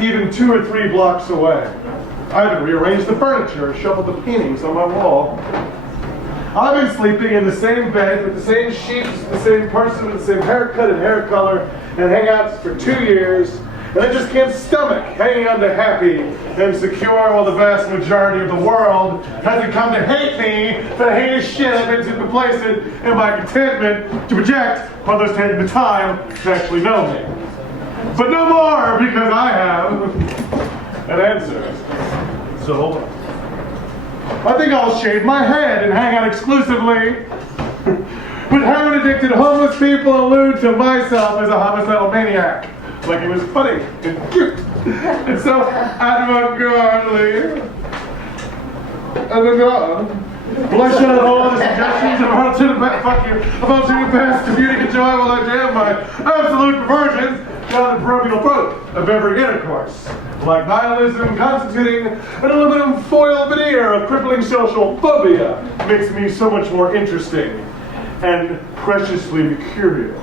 even 2 or 3 blocks away. I haven't rearranged the furniture or shuffled the paintings on my wall. I've been sleeping in the same bed with the same sheets, the same person with the same haircut and hair color and hangouts for 2 years, and I just can't stomach hanging on to happy and secure while the vast majority of the world hasn't come to hate me for the heinous shit I've been too complacent in my contentment to project while they're taking the time to actually know me. But no more, because I have an answer. So hold on. I think I'll shave my head and hang out exclusively with heroin-addicted homeless people and allude to myself as a homicidal maniac. Like it was funny and cute and so avant-garde-ly. Blush out all the suggestions about to the best comedic enjoy while I jam my absolute perversions down the proverbial throat of every intercourse. Like nihilism constituting an aluminum foil veneer of crippling social phobia makes me so much more interesting and preciously mercurial.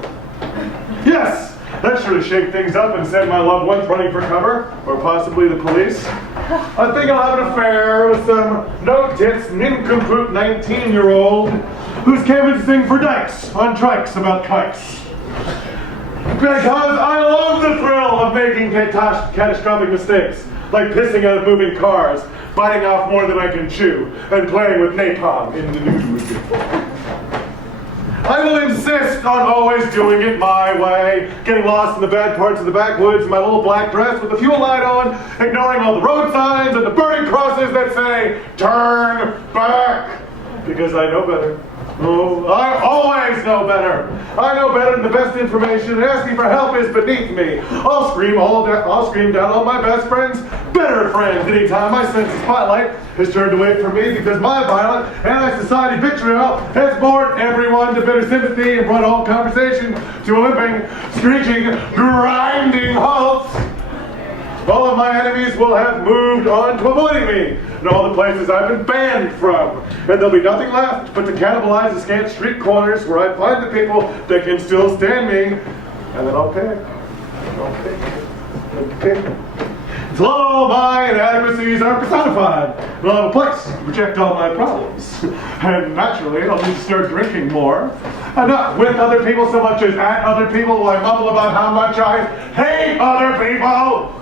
Yes! That should have shaken things up and sent my loved ones running for cover, or possibly the police. I think I'll have an affair with some no-tits, nincompoop 19-year-old who's canvassing for dykes on trikes about kikes. Because I love the thrill of making catastrophic mistakes, like pissing out of moving cars, biting off more than I can chew, and playing with napalm in the nude movie. I will insist on always doing it my way, getting lost in the bad parts of the backwoods in my little black dress with the fuel light on, ignoring all the road signs and the burning crosses that say, turn back, because I know better. Oh, I always know better. I know better than the best information, and asking for help is beneath me. I'll scream down on my best friends, better friends, anytime my sense of spotlight has turned away from me because my violent anti-society vitriol has bored everyone to bitter sympathy and brought all conversation to a limping, screeching, grinding halt. All of my enemies will have moved on to avoiding me and all the places I've been banned from. And there'll be nothing left but to cannibalize the scant street corners where I find the people that can still stand me. And then I'll pick. Until all my inadequacies are personified. And I'll have a place to project all my problems. And naturally, I'll need to start drinking more. And not with other people so much as at other people while I mumble about how much I hate other people.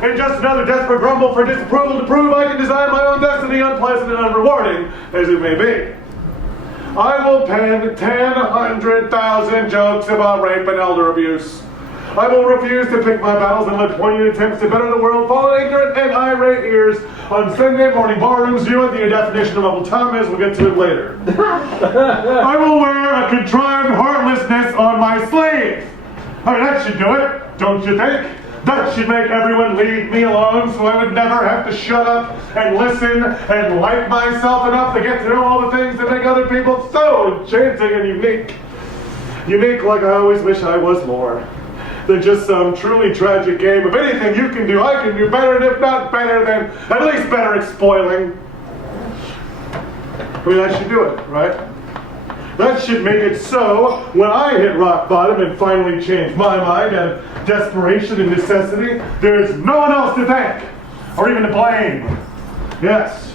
And just another desperate grumble for disapproval to prove I can design my own destiny, unpleasant and unrewarding as it may be. I will pen 100,000 jokes about rape and elder abuse. I will refuse to pick my battles and let poignant attempts to better the world fall on ignorant and irate ears on Sunday morning barrooms. You know the definition of Uncle Tom is. We'll get to it later. I will wear a contrived heartlessness on my sleeve. I mean, that should do it, don't you think? That should make everyone leave me alone so I would never have to shut up and listen and like myself enough to get to know all the things that make other people so enchanting and unique. Unique like I always wish I was more. than just some truly tragic game of anything you can do, I can do better, and if not better, then at least better at spoiling. I mean, that should do it, right? That should make it so when I hit rock bottom and finally change my mind out of desperation and necessity, there's no one else to thank or even to blame. Yes,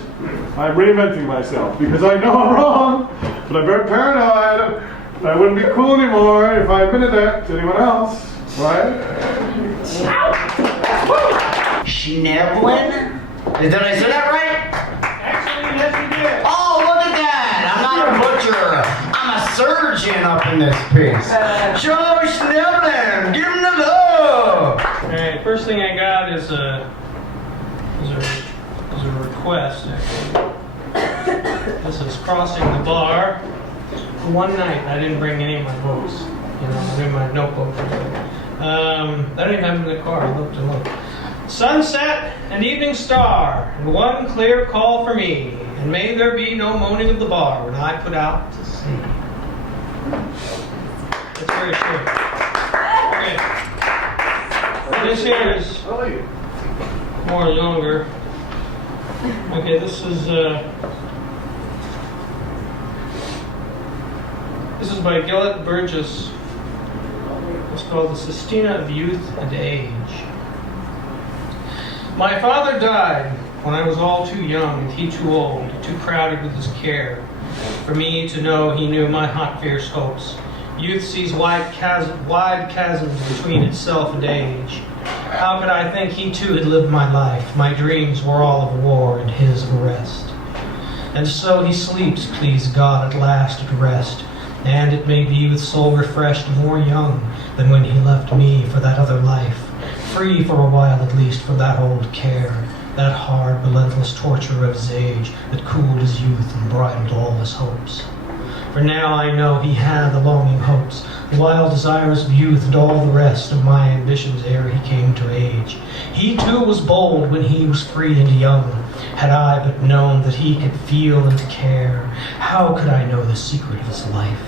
I'm reinventing myself because I know I'm wrong, but I'm very paranoid. I wouldn't be cool anymore if I admitted that to anyone else, right? Schneblin? Did I say that right? Actually, yes, you did. Oh, look at that! I'm not a butcher. I'm a surgeon up in this piece. Joe Schneblin, give him the love. All right, first thing I got is a request. Actually. This is crossing the bar. One night, I didn't bring any of my books. You know, I didn't my notebook. I don't even have them in the car. I looked and looked. Sunset and evening star, and one clear call for me, and may there be no moaning of the bar when I put out to sea. It's very short. Okay. This here is more longer. Okay, this is by Gillett Burgess. It's called The Sistina of Youth and Age. My father died when I was all too young and he too old, too crowded with his care, for me to know he knew my hot fierce hopes. Youth sees wide chasms between itself and age. How could I think he too had lived my life? My dreams were all of war and his of rest. And so he sleeps, please God, at last at rest, and it may be with soul refreshed, more young than when he left me for that other life, free for a while at least from that old care, that hard, relentless torture of his age that cooled his youth and bridled all his hopes. For now I know he had the longing hopes, the wild desires of youth and all the rest of my ambitions ere he came to age. He too was bold when he was free and young. Had I but known that he could feel and care, how could I know the secret of his life?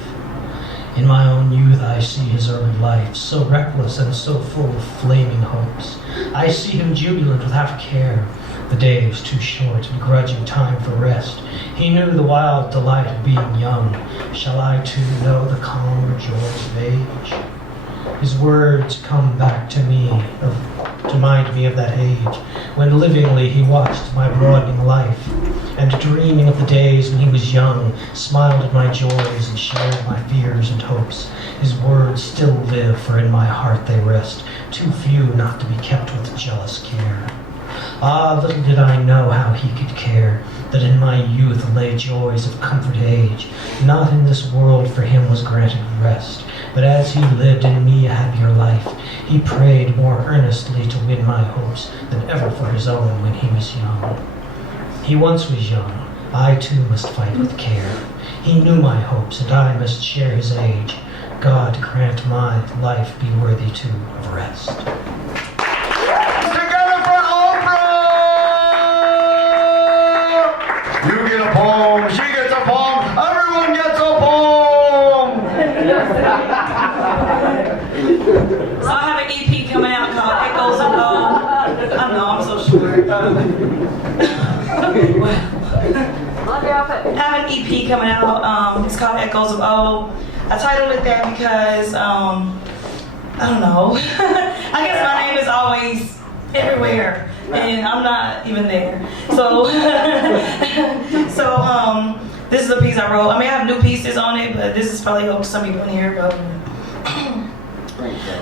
In my own youth I see his early life, so reckless and so full of flaming hopes. I see him jubilant without care, the days too short and grudging time for rest. He knew the wild delight of being young. Shall I too know the calmer joys of age? His words come back to me, to remind me of that age, when livingly he watched my broadening life, and dreaming of the days when he was young, smiled at my joys and shared my fears and hopes. His words still live, for in my heart they rest, too few not to be kept with jealous care. Ah, little did I know how he could care, that in my youth lay joys of comfort age. Not in this world for him was granted rest, but as he lived in me a happier life, he prayed more earnestly to win my hopes than ever for his own when he was young. He once was young, I too must fight with care. He knew my hopes, and I must share his age. God grant my life be worthy too of rest. Together for Oprah! You get a poem, she gets a poem, everyone gets a poem! So I have an EP coming out called Echoes of Gold. I know, I'm so short. I have an EP coming out. It's called Echoes of Old. I titled it that because, I don't know. I guess my name is always everywhere, and I'm not even there. So, this is a piece I wrote. I mean, I have new pieces on it, but this is probably helped some people in here. But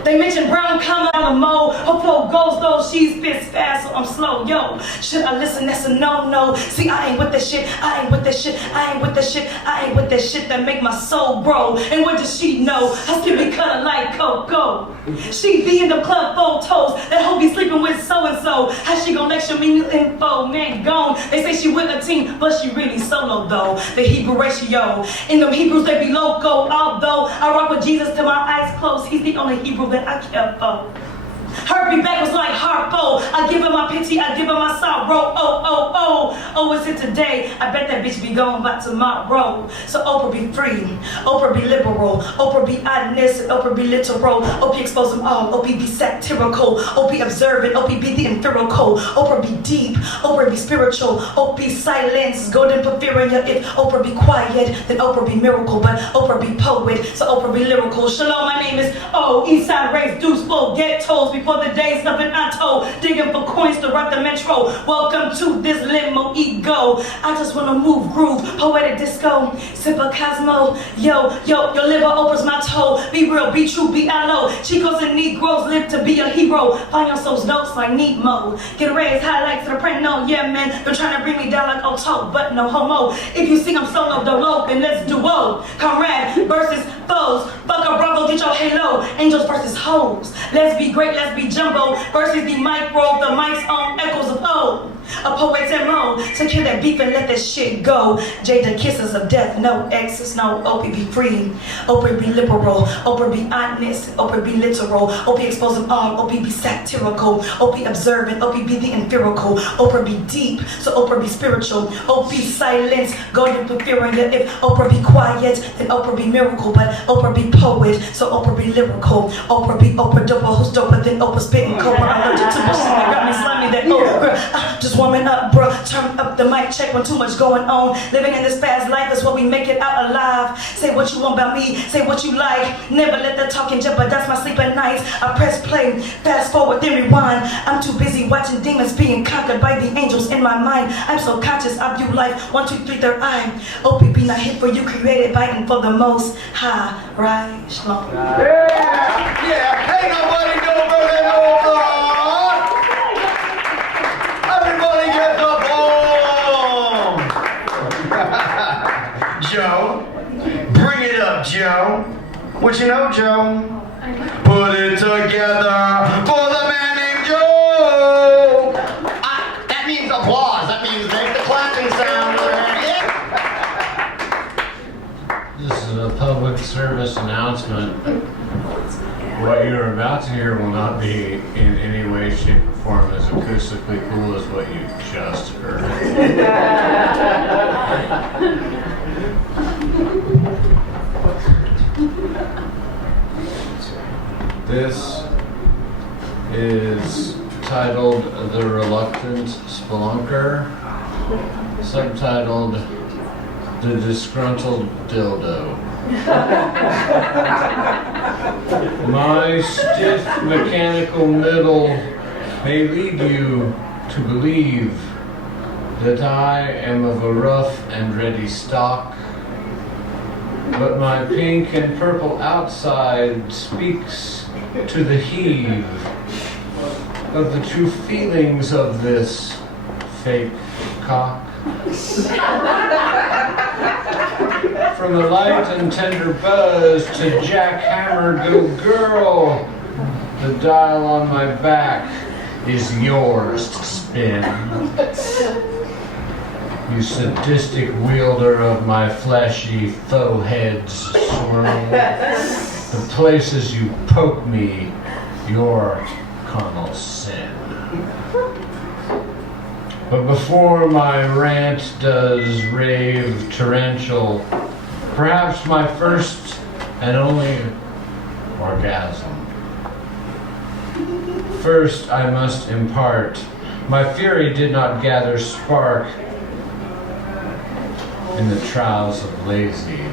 they mentioned brown comma on the mode. Her flow goes though, she spits fast, so I'm slow. Yo, should I listen? That's a no-no. See, I ain't with that shit. I ain't with that shit. I ain't with that shit. I ain't with that shit that make my soul grow. And what does she know? I still be cutting like Coco. She be in the club photos. That hoe be sleeping with so-and-so. How she gon' lecture me new info? Man, gone. They say she with a team, but she really solo though. The Hebrew ratio. In them Hebrews, they be loco. Although I rock with Jesus till my eyes closed. He's the only Hebrew that I care for. Hurt me back was like Harpo. I give her my pity, I give her my sorrow. Oh, is it today? I bet that bitch be gone by tomorrow. So Oprah be free, Oprah be liberal, Oprah be honest, and Oprah be literal. OP expose them all, OP be satirical, OP observant, OP be the empirical. Oprah be deep, Oprah be spiritual, OP silence, golden porphyria. If Oprah be quiet, then Oprah be miracle, but Oprah be poet, so Oprah be lyrical. Shalom, my name is Eastside Race, Deuce Flow, ghettos before the days nothing I told, digging for coins to rock the metro. Welcome to this limo ego. I just wanna move, groove, poetic disco, sip a Cosmo. Yo, your liver opens my toe. Be real, be true, be allo. Chicos and Negroes live to be a hero. Find your soul's notes like Nemo. Get raised, highlights to the print, no, yeah, man. They're trying to bring me down like Otto, but no homo. If you see I'm solo dolo, then let's duo. Comrade versus foes. Fuck a bravo, get your halo. Angels versus hoes. Let's be great, let's be jumbo. Versus the micro, the mic's own echoes of O. A poet's MO. So kill that beef and let that shit go. Jada kisses of death, no exes, no. OP be free, OP be liberal, OP be honest, OP be literal, OP expose them all, OP be satirical, OP observant, OP be the empirical, OP be deep, so OP be spiritual, OP silence, golden porphyria. If OP be quiet, then OP be miracle, but OP be poet, so OP be lyrical, OP be Oprah doper, who's doper than Oprah spitting cobra. Allergic to bullshit that got me slimy, that girl, just warming up, bruh. Turn up the mic check when too much going on. Living in this fast life is what we make it out alive. Say what you want about me, say what you like. Never let the talking jeopardize my sleep at night. I press play, fast forward, then rewind. I'm too busy watching demons being conquered by the angels in my mind. I'm so conscious, I view life 1, 2, 3, third eye. OPP not hit for you, created by and for the most high. Right, shalom. Yeah, ain't nobody go further than Akbar. Everybody get the bomb! Joe, bring it up, Joe. What you know, Joe? Put it together for the man named Joe! That means applause. That means make the clapping sound. Yeah. This is a public service announcement. What you're about to hear will not be in any way, shape, or form as acoustically cool as what you just heard. This is titled The Reluctant Spelunker, subtitled The Disgruntled Dildo. My stiff mechanical middle may lead you to believe that I am of a rough and ready stock, but my pink and purple outside speaks to the heave of the true feelings of this fake cock. From the light and tender buzz to jackhammer go girl, the dial on my back is yours to spin. You sadistic wielder of my fleshy faux head's swirl, the places you poke me, your carnal sin. But before my rant does rave torrential, perhaps my first and only orgasm. First I must impart, my fury did not gather spark in the trials of lazy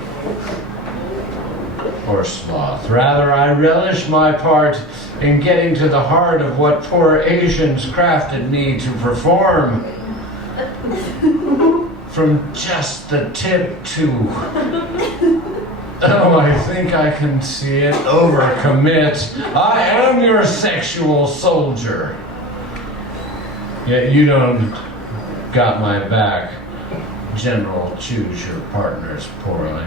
or sloth. Rather, I relish my part in getting to the heart of what poor Asians crafted me to perform. From just the tip to, oh, I think I can see it, overcommit. I am your sexual soldier. Yet you don't got my back. General, choose your partners poorly.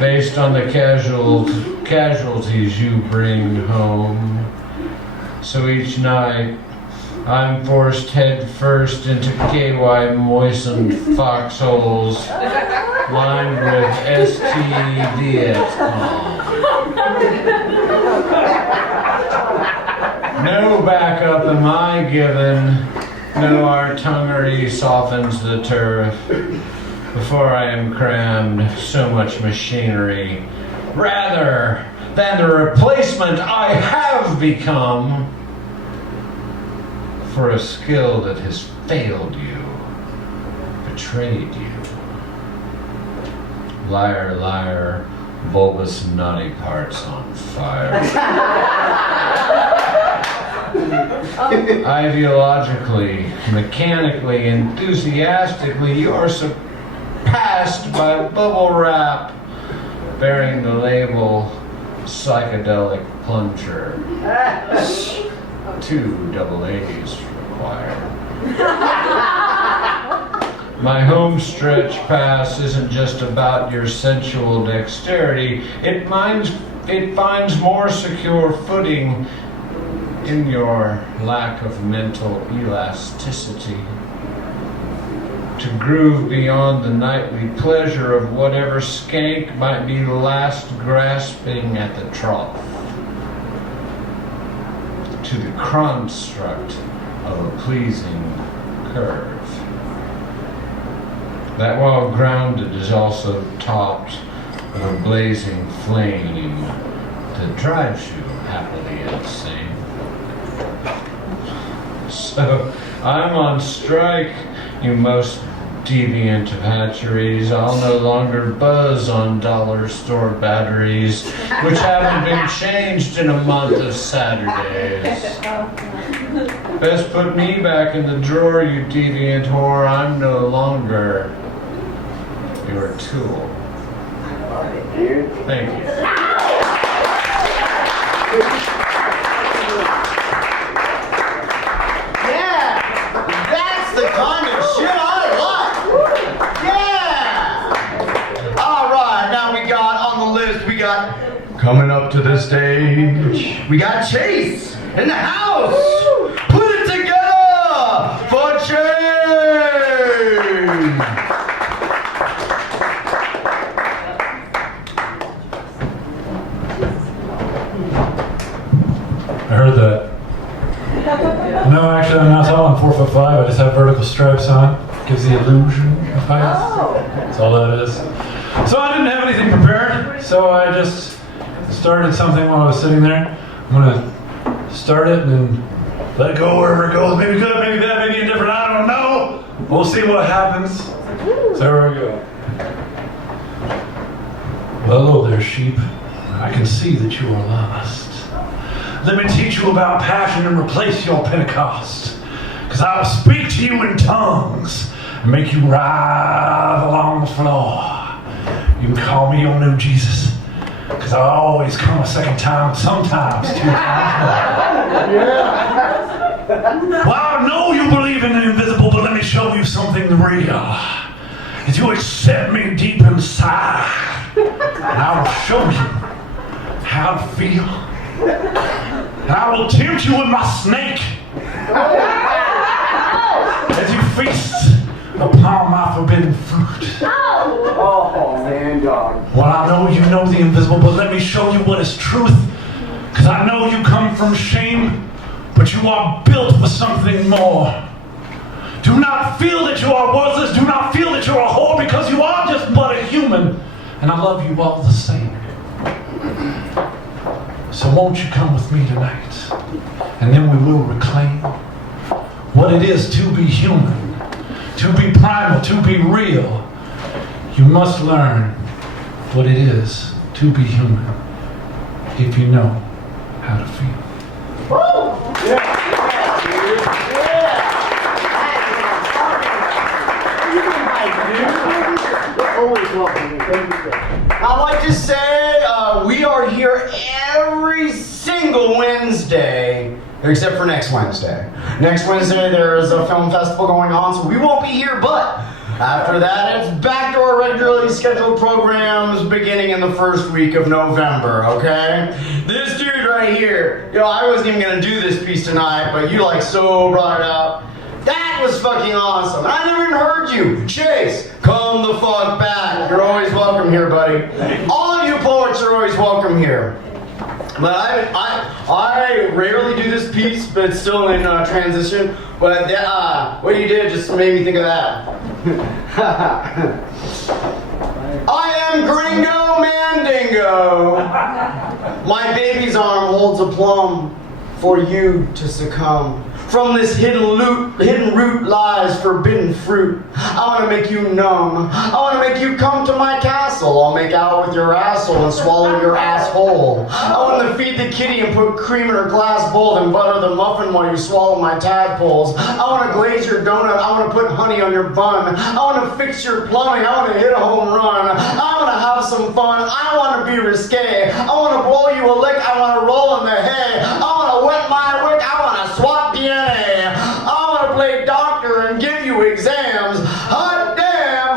Based on the casualties you bring home. So each night, I'm forced head first into KY moistened foxholes lined with STD. No backup am I given, no artillery softens the turf. Before I am crammed so much machinery, rather than the replacement I have become for a skill that has failed you, betrayed you. Liar, liar, bulbous naughty parts on fire. Ideologically, mechanically, enthusiastically, you are surpassed by bubble wrap bearing the label psychedelic plunger. 2 double A's required. My home stretch pass isn't just about your sensual dexterity. It finds more secure footing in your lack of mental elasticity. To groove beyond the nightly pleasure of whatever skank might be last grasping at the trough. To the construct of a pleasing curve. That while grounded is also topped with a blazing flame that drives you happily insane. So I'm on strike, you most deviant of hatcheries. I'll no longer buzz on dollar store batteries, which haven't been changed in a month of Saturdays. Best put me back in the drawer, you deviant whore. I'm no longer your tool. Thank you. Yeah! That's the kind of shit I like! Yeah! Alright, now we got on the list, we got coming up to the stage. We got Chase in the house! Put it together for Chase! I heard that. No, actually, I'm not tall. I'm 4'5". I just have vertical stripes on. Gives the illusion of height. That's all that is. So I didn't have anything prepared, so I just started something while I was sitting there. I'm gonna start it and then let it go wherever it goes. Maybe good, maybe bad, maybe indifferent. I don't know. We'll see what happens. So here we go. Well, hello there, sheep. I can see that you are lost. Let me teach you about passion and replace your Pentecost. Because I will speak to you in tongues and make you writhe along the floor. You can call me your new Jesus. Because I always come a second time, sometimes 2 times more. Well, I know you believe in the invisible, but let me show you something real. If you accept me deep inside, and I will show you how to feel. And I will tempt you with my snake as you feast upon my forbidden fruit. Oh, man, dog. Well, I know you know the invisible, but let me show you what is truth. Because I know you come from shame, but you are built for something more. Do not feel that you are worthless. Do not feel that you're a whore, because you are just but a human. And I love you all the same. So won't you come with me tonight? And then we will reclaim what it is to be human, to be primal, to be real. You must learn what it is to be human if you know how to feel. Woo! Yeah. I'd like to say we are here every single Wednesday, except for next Wednesday. Next Wednesday there is a film festival going on, so we won't be here, but after that it's back to our regularly scheduled programs beginning in the first week of November, okay? This dude right here, I wasn't even gonna do this piece tonight, but you so brought it up. That was fucking awesome. I never even heard you. Chase, come the fuck back. You're always welcome here, buddy. All of you poets are always welcome here. But I rarely do this piece, but it's still in transition. But what you did just made me think of that. I am Gringo Mandingo. My baby's arm holds a plum for you to succumb. From this hidden root lies forbidden fruit. I want to make you numb. I want to make you come to my castle. I'll make out with your asshole and swallow your asshole. I want to feed the kitty and put cream in her glass bowl and butter the muffin while you swallow my tadpoles. I want to glaze your donut. I want to put honey on your bun. I want to fix your plumbing. I want to hit a home run. I want to have some fun. I want to be risque. I want to blow you a lick. I want to roll in the hay. I want to wet my wick. I want to swap DNA. I want to play doctor and give you exams. Hot damn,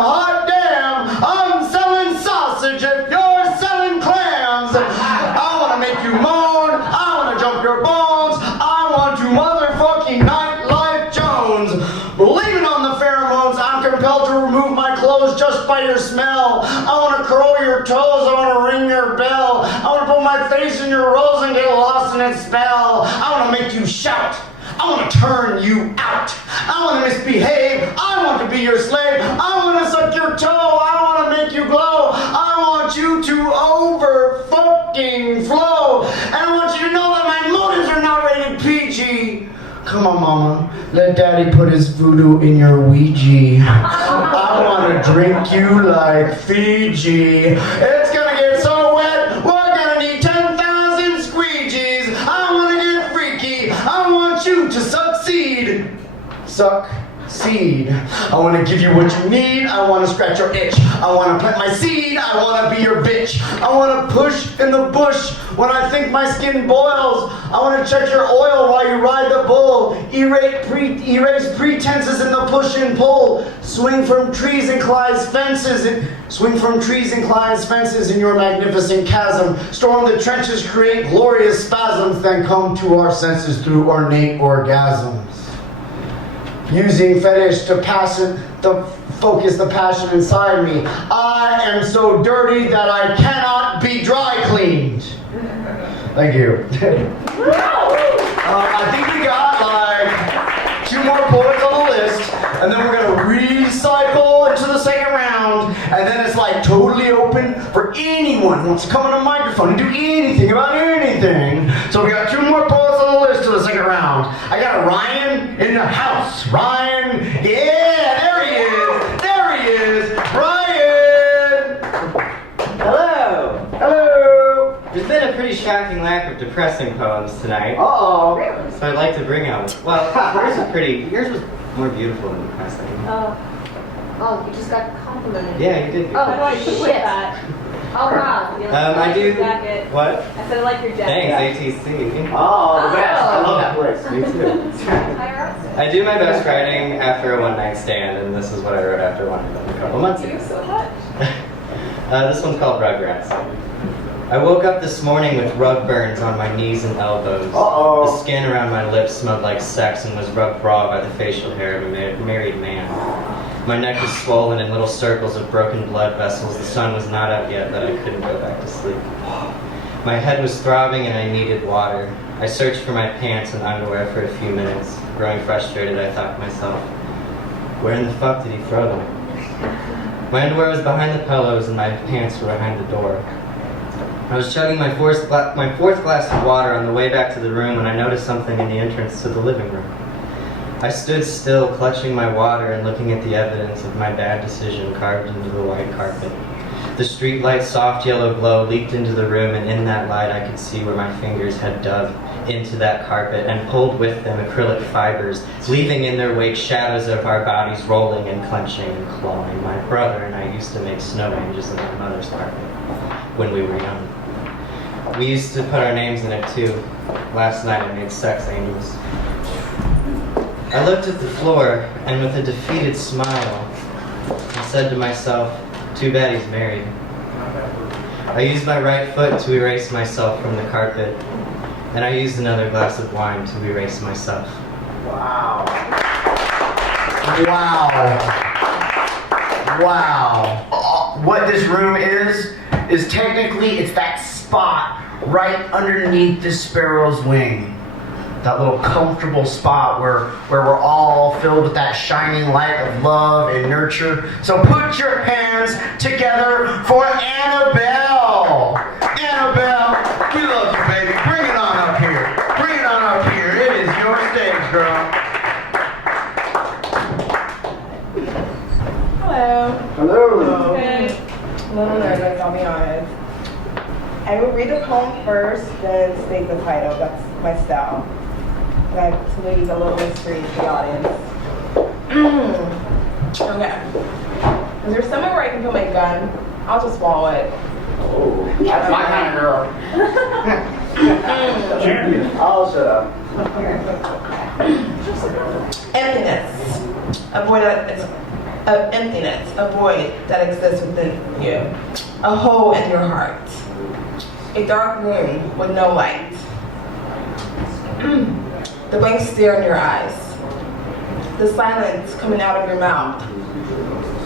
I'm selling sausage if you're selling clams. I want to make you moan. I want to jump your bones. I want to motherfucking Nightlife Jones. Believing on the pheromones, I'm compelled to remove my clothes just by your smell. I want to curl your toes. I want to ring your bell. I want to put my face in your rose and get lost in its spell. I want to make you shout. I want to turn you out. I want to misbehave. I want to be your slave. I want to suck your toe. I want to make you glow. I want you to over fucking flow. And I want you to know that my motives are not rated PG. Come on, mama. Let daddy put his voodoo in your Ouija. I want to drink you like Fiji. It's going to get so wet. We're going to need 10,000 squeegees. I want to get freaky. I want you to succeed. Succeed. I want to give you what you need. I want to scratch your itch. I want to plant my seed. I want to be your bitch. I want to push in the bush when I think my skin boils. I want to check your oil while you ride the bull. Erase pretenses in the push and pull. Swing from trees and climb fences. In your magnificent chasm. Storm the trenches, create glorious spasms, then come to our senses through ornate orgasms. Using fetish to focus the passion inside me. I am so dirty that I cannot be dry cleaned. Thank you. I think we got like 2 more poets on the list, and then we're gonna recycle into the second round, and then it's like totally open for anyone who wants to come on a microphone and do anything about anything. So we got 2 more poets on the list to the second round. I got Ryan in the house. Ryan, yeah, there he is. There he is. Ryan. Hello. Hello. There's been a pretty shocking lack of depressing poems tonight. Uh-oh. So I'd like to bring out, well, yours was more beautiful than depressing. Oh, you just got complimented. Yeah, you did. Oh, shit. Oh, wow. I do. Jacket. What? I said I like your jacket. Thanks, ATC. Oh, the best. I love that place. Me too. I do my best writing after a one-night stand, and this is what I wrote after one a couple months ago. Thank you so much. This one's called Rugrats. I woke up this morning with rug burns on my knees and elbows. Uh-oh. The skin around my lips smelled like sex and was rubbed raw by the facial hair of a married man. My neck was swollen in little circles of broken blood vessels. The sun was not up yet, but I couldn't go back to sleep. My head was throbbing and I needed water. I searched for my pants and underwear for a few minutes. Growing frustrated, I thought to myself, where in the fuck did he throw them? My underwear was behind the pillows and my pants were behind the door. I was chugging my fourth glass of water on the way back to the room when I noticed something in the entrance to the living room. I stood still, clutching my water and looking at the evidence of my bad decision carved into the white carpet. The street light's soft yellow glow leaked into the room, and in that light I could see where my fingers had dug into that carpet and pulled with them acrylic fibers, leaving in their wake shadows of our bodies rolling and clenching and clawing. My brother and I used to make snow angels in my mother's carpet when we were young. We used to put our names in it too. Last night I made sex angels. I looked at the floor, and with a defeated smile, I said to myself, too bad he's married. I used my right foot to erase myself from the carpet, and I used another glass of wine to erase myself. Wow. Wow. Wow. What this room is technically, it's that spot right underneath the sparrow's wing. That little comfortable spot where we're all filled with that shining light of love and nurture. So put your hands together for Annabelle. Annabelle, we love you, baby. Bring it on up here. Bring it on up here. It is your stage, girl. Hello. Hello. Hey. A little nervous, I'll be honest. I will read the poem first, then state the title. That's my style. Like to leave a little mystery to the audience. Okay. Is there somewhere where I can put my gun? I'll just swallow it. Oh, that's my kind of girl. Champion. I'll shut up. Emptiness. Emptiness. A void that exists within you. A hole in your heart. A dark room with no light. The blank stare in your eyes. The silence coming out of your mouth.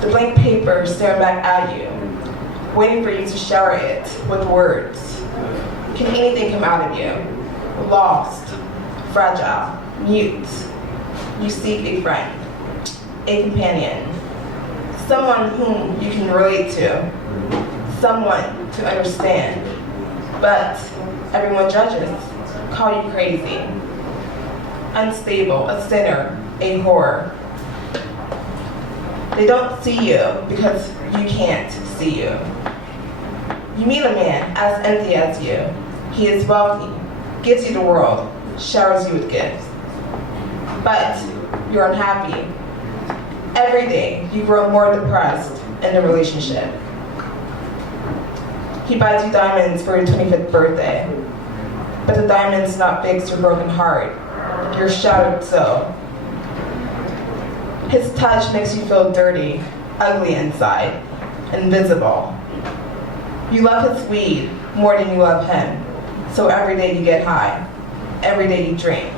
The blank paper staring back at you, waiting for you to shower it with words. Can anything come out of you? Lost, fragile, mute. You seek a friend, a companion, someone whom you can relate to, someone to understand. But everyone judges, call you crazy, unstable, a sinner, a whore. They don't see you because you can't see you. You meet a man as empty as you. He is wealthy, gives you the world, showers you with gifts. But you're unhappy. Every day you grow more depressed in the relationship. He buys you diamonds for your 25th birthday. But the diamonds not fix your broken heart, your shattered soul. His touch makes you feel dirty, ugly inside, invisible. You love his weed more than you love him, so every day you get high, every day you drink.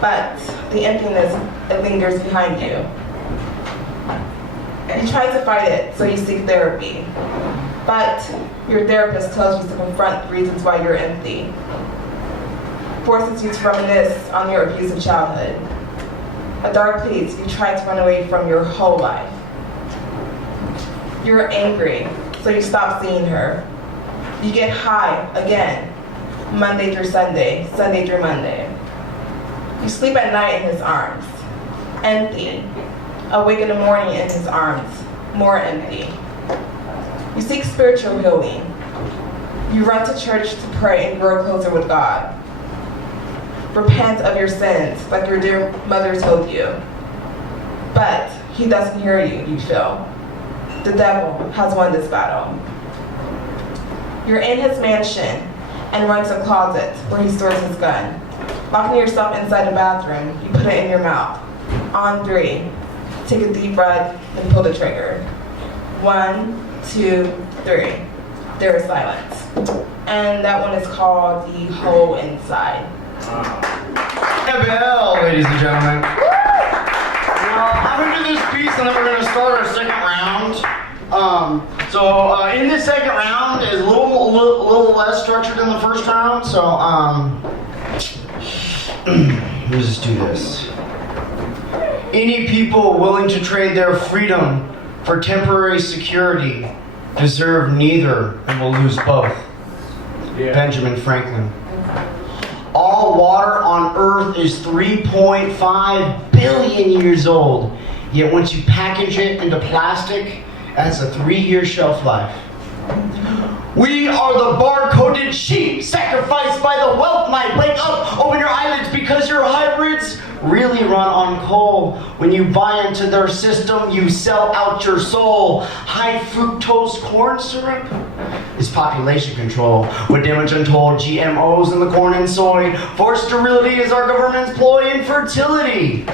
But the emptiness, it lingers behind you. You try to fight it, so you seek therapy. But your therapist tells you to confront reasons why you're empty. Forces you to reminisce on your abusive childhood. A dark place you try to run away from your whole life. You're angry, so you stop seeing her. You get high again, Monday through Sunday, Sunday through Monday. You sleep at night in his arms, empty. Awake in the morning in his arms, more empty. You seek spiritual healing. You run to church to pray and grow closer with God. Repent of your sins, like your dear mother told you. But he doesn't hear you, you feel. The devil has won this battle. You're in his mansion and run to a closet where he stores his gun. Locking yourself inside the bathroom, you put it in your mouth. On 3, take a deep breath and pull the trigger. 1, 2, 3. There is silence. And that one is called The Hole Inside. Annabelle, ladies and gentlemen. Now, I'm going to do this piece and then we're going to start our second round. In this second round is a little less structured than the first round. So, let's just do this. Any people willing to trade their freedom for temporary security deserve neither and will lose both. Yeah. Benjamin Franklin. All water on Earth is 3.5 billion years old. Yet once you package it into plastic, that's a 3-year shelf life. We are the bar-coded sheep sacrificed by the wealth might. Wake up, open your eyelids because your hybrids really run on coal. When you buy into their system, you sell out your soul. High fructose corn syrup is population control. With damage untold, GMOs in the corn and soy. Forced sterility is our government's ploy. Infertility.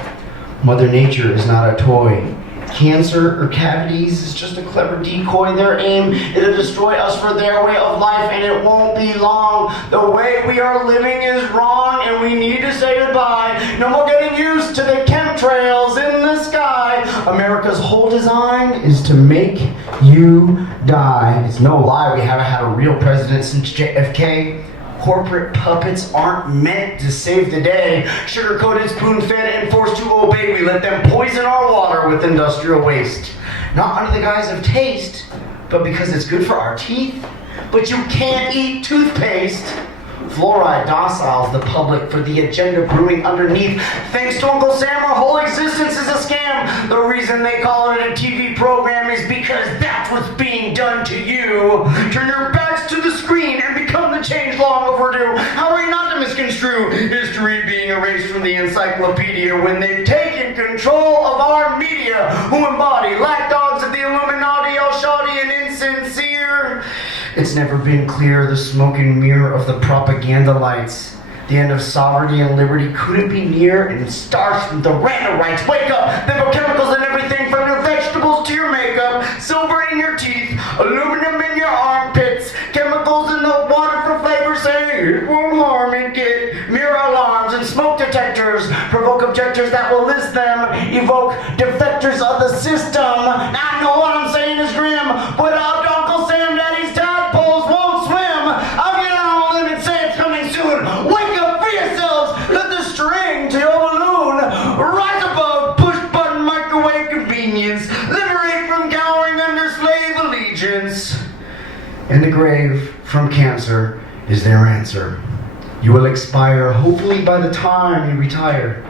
Mother Nature is not a toy. Cancer or cavities is just a clever decoy. Their aim is to destroy us for their way of life, and it won't be long. The way we are living is wrong, and we need to say goodbye. No more getting used to the chemtrails in the sky. America's whole design is to make you die. It's no lie, we haven't had a real president since JFK. Corporate puppets aren't meant to save the day. Sugar-coated, spoon-fed, and forced to obey, we let them poison our water with industrial waste. Not under the guise of taste, but because it's good for our teeth. But you can't eat toothpaste. Fluoride dociles the public for the agenda brewing underneath. Thanks to Uncle Sam, our whole existence is a scam. The reason they call it a TV program is because that's what's being done to you. Turn your backs to the screen and become the change long overdue. How are we not to misconstrue history being erased from the encyclopedia when they've taken control of our media, who embody lapdogs of the Illuminati, all shoddy and insincere? It's never been clear, the smoke and mirror of the propaganda lights. The end of sovereignty and liberty couldn't be near, and it starts with the random rights. Wake up! There are chemicals in everything from your vegetables to your makeup. Silver in your teeth, aluminum in your armpits, chemicals in the water for flavor saying it won't harm it. Get mirror alarms and smoke detectors. Provoke objectors that will list them. Evoke defectors of the system. I know what I'm saying is grim, but Uncle Sam Daddy's tadpoles won't swim. I'll get on a limb and say it's coming soon. Wake up for yourselves. Let the string to your balloon rise above push button microwave convenience. Liberate from cowering under slave allegiance. In the grave from cancer is their answer. You will expire, hopefully by the time you retire.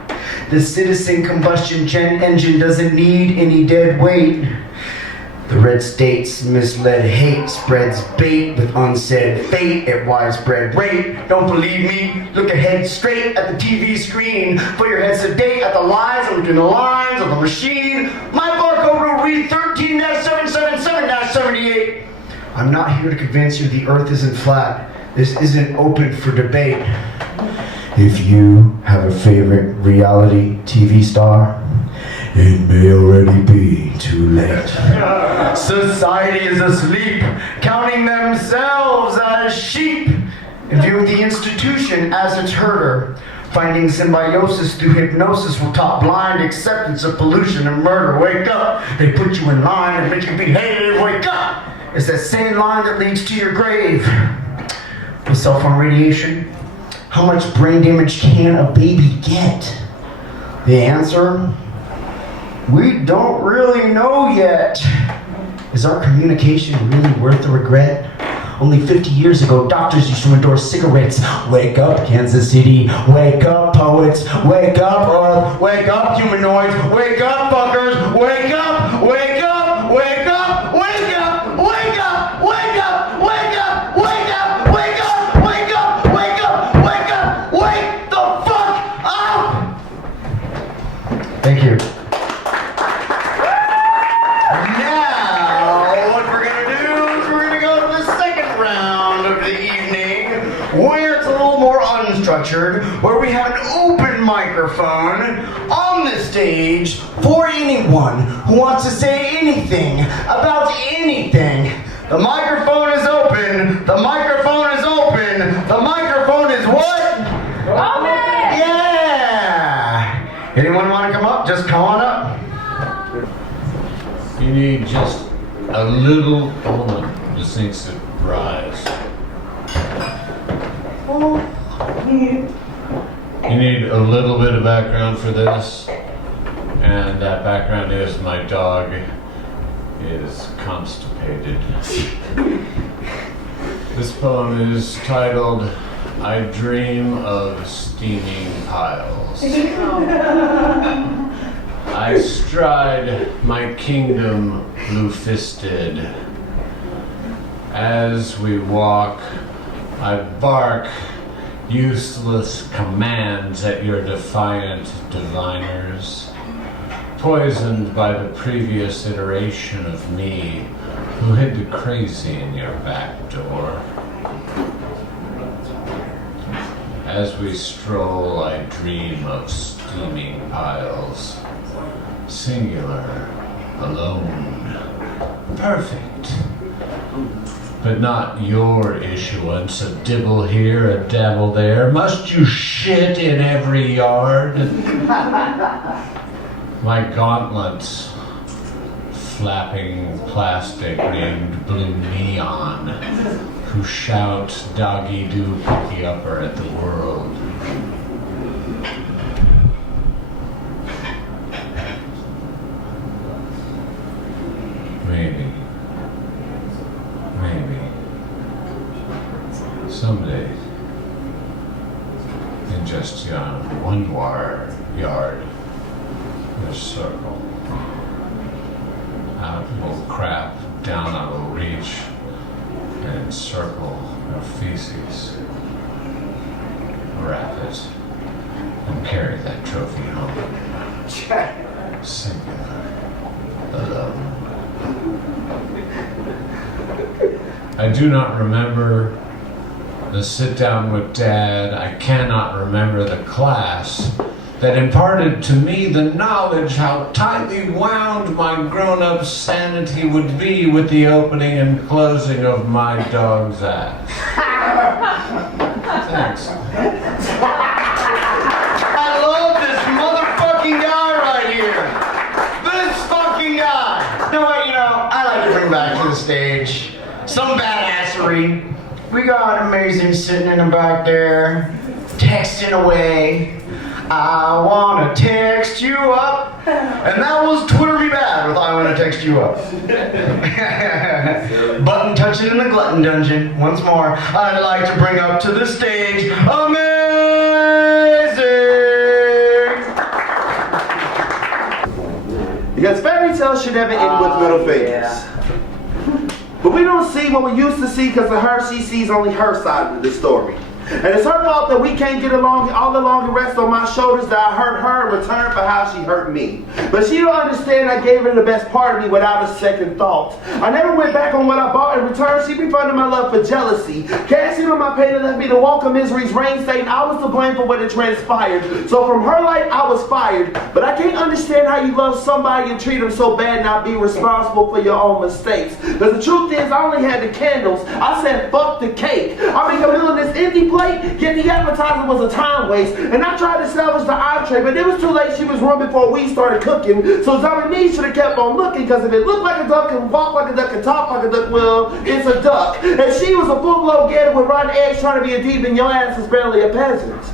The citizen combustion engine doesn't need any dead weight. The red state's misled hate spreads bait with unsaid fate at widespread rate. Don't believe me? Look ahead straight at the TV screen. Put your head sedate at the lies and between the lines of the machine. My barcode will read 13-777-78. I'm not here to convince you the earth isn't flat. This isn't open for debate. If you have a favorite reality TV star, it may already be too late. Society is asleep, counting themselves as sheep, in view of the institution as its herder. Finding symbiosis through hypnosis will top blind acceptance of pollution and murder. Wake up, they put you in line and make you behave. Wake up, it's that same line that leads to your grave. With cell phone radiation, how much brain damage can a baby get? The answer? We don't really know yet. Is our communication really worth the regret? Only 50 years ago, doctors used to endorse cigarettes. Wake up, Kansas City. Wake up, poets. Wake up, Earth. Wake up, humanoids. Wake up, fuckers. Wake up, wake up, wake up, wake up, wake up, wake up, wake up, wake up, wake up, wake up, wake up, wake up, wake the fuck up! Thank you. Where we have an open microphone on the stage for anyone who wants to say anything about anything. The microphone is open. The microphone is open. The microphone is what? Open! Yeah! Anyone want to come up? Just come on up. You need just a little, hold on, this needs to rise. You need a little bit of background for this, and that background is my dog is constipated. This poem is titled, I Dream of Steaming Piles. I stride my kingdom blue-fisted. As we walk, I bark useless commands at your defiant diviners, poisoned by the previous iteration of me who hid the crazy in your back door. As we stroll, I dream of steaming piles, singular, alone, perfect. But not your issuance, a dibble here, a dabble there. Must you shit in every yard? My gauntlets flapping plastic named Blue Neon, who shout doggy-doo picky-upper at the world. Maybe. Someday, in just one yard, in a circle, out will crap, down I will reach, and encircle your feces, wrap it, and carry that trophy home. Singular, alone. I do not remember the sit down with Dad. I cannot remember the class that imparted to me the knowledge how tightly wound my grown-up sanity would be with the opening and closing of my dog's ass. Thanks. I love this motherfucking guy right here. This fucking guy. You know what, I like to bring back to the stage some badassery. We got Amazing sitting in the back there, texting away. I wanna text you up. And that was Twitter me bad with I wanna text you up. Button touching in the glutton dungeon. Once more, I'd like to bring up to the stage Amazing. Because fairy tales should never end with middle fingers. Yeah. But we don't see what we used to see because of her. She sees only her side of the story. And it's her fault that we can't get along, all the longer rest on my shoulders that I hurt her in return for how she hurt me. But she don't understand I gave her the best part of me without a second thought. I never went back on what I bought in return. She refunded my love for jealousy. Cashing on my pain and left me to walk a misery's rain stain. I was to blame for what had transpired. So from her life, I was fired. But I can't understand how you love somebody and treat them so bad and not be responsible for your own mistakes. Because the truth is, I only had the candles. I said, fuck the cake. I make a meal in this empty plate, yet the appetizer was a time waste. And I tried to salvage the entree, but it was too late. She was run before we started cooking. So Dominique should have kept on looking, because if it looked like a duck and walked like a duck and talked like a duck, well, it's a duck. And she was a full-blown gator with rotten eggs trying to be a diva, and your ass is barely a peasant.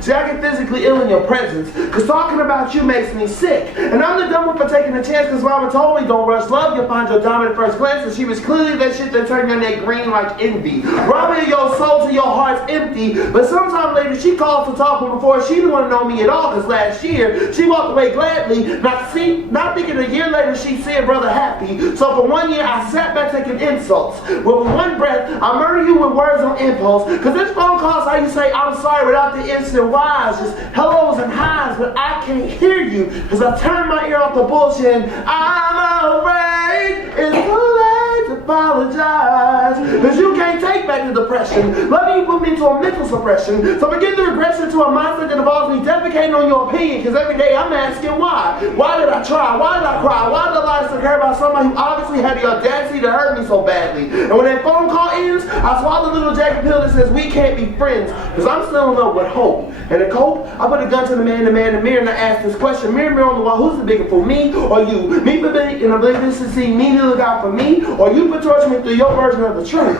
See, I get physically ill in your presence, because talking about you makes me sick. And I'm the dumb one for taking a chance, because Mama told me don't rush love, you'll find your diamond at first glance. And she was clearly that shit that turned your neck green like envy. Robbing your soul till your heart's empty. But sometime later, she called to talk, but before she didn't want to know me at all, because last year, she walked away gladly, not thinking a year later she'd see her brother happy. So for 1 year, I sat back taking insults. Well, with one breath, I murder you with words on impulse, because this phone call's how you say I'm sorry without the instant whys, just hellos and highs, but I can't hear you because I turned my ear off the bullshit and I'm afraid it's too late to apologize, because you can't take back the depression. Loving you put me into a mental suppression, so forget the regression to a mindset that involves me defecating on your opinion, because every day I'm asking why. Why did I try? Why did I cry? Why did I lie to care about somebody who obviously had the audacity to hurt me so badly? And when that phone call ends, I swallow the little jagged pill that says we can't be friends, because I'm still in love with hope. And to cope, I put a gun to the man in the mirror, and I ask this question, mirror on the wall, who's the bigger fool, me or you? Me for me, and I believe this to see me to look out for me, or you for torture me through your version of the truth.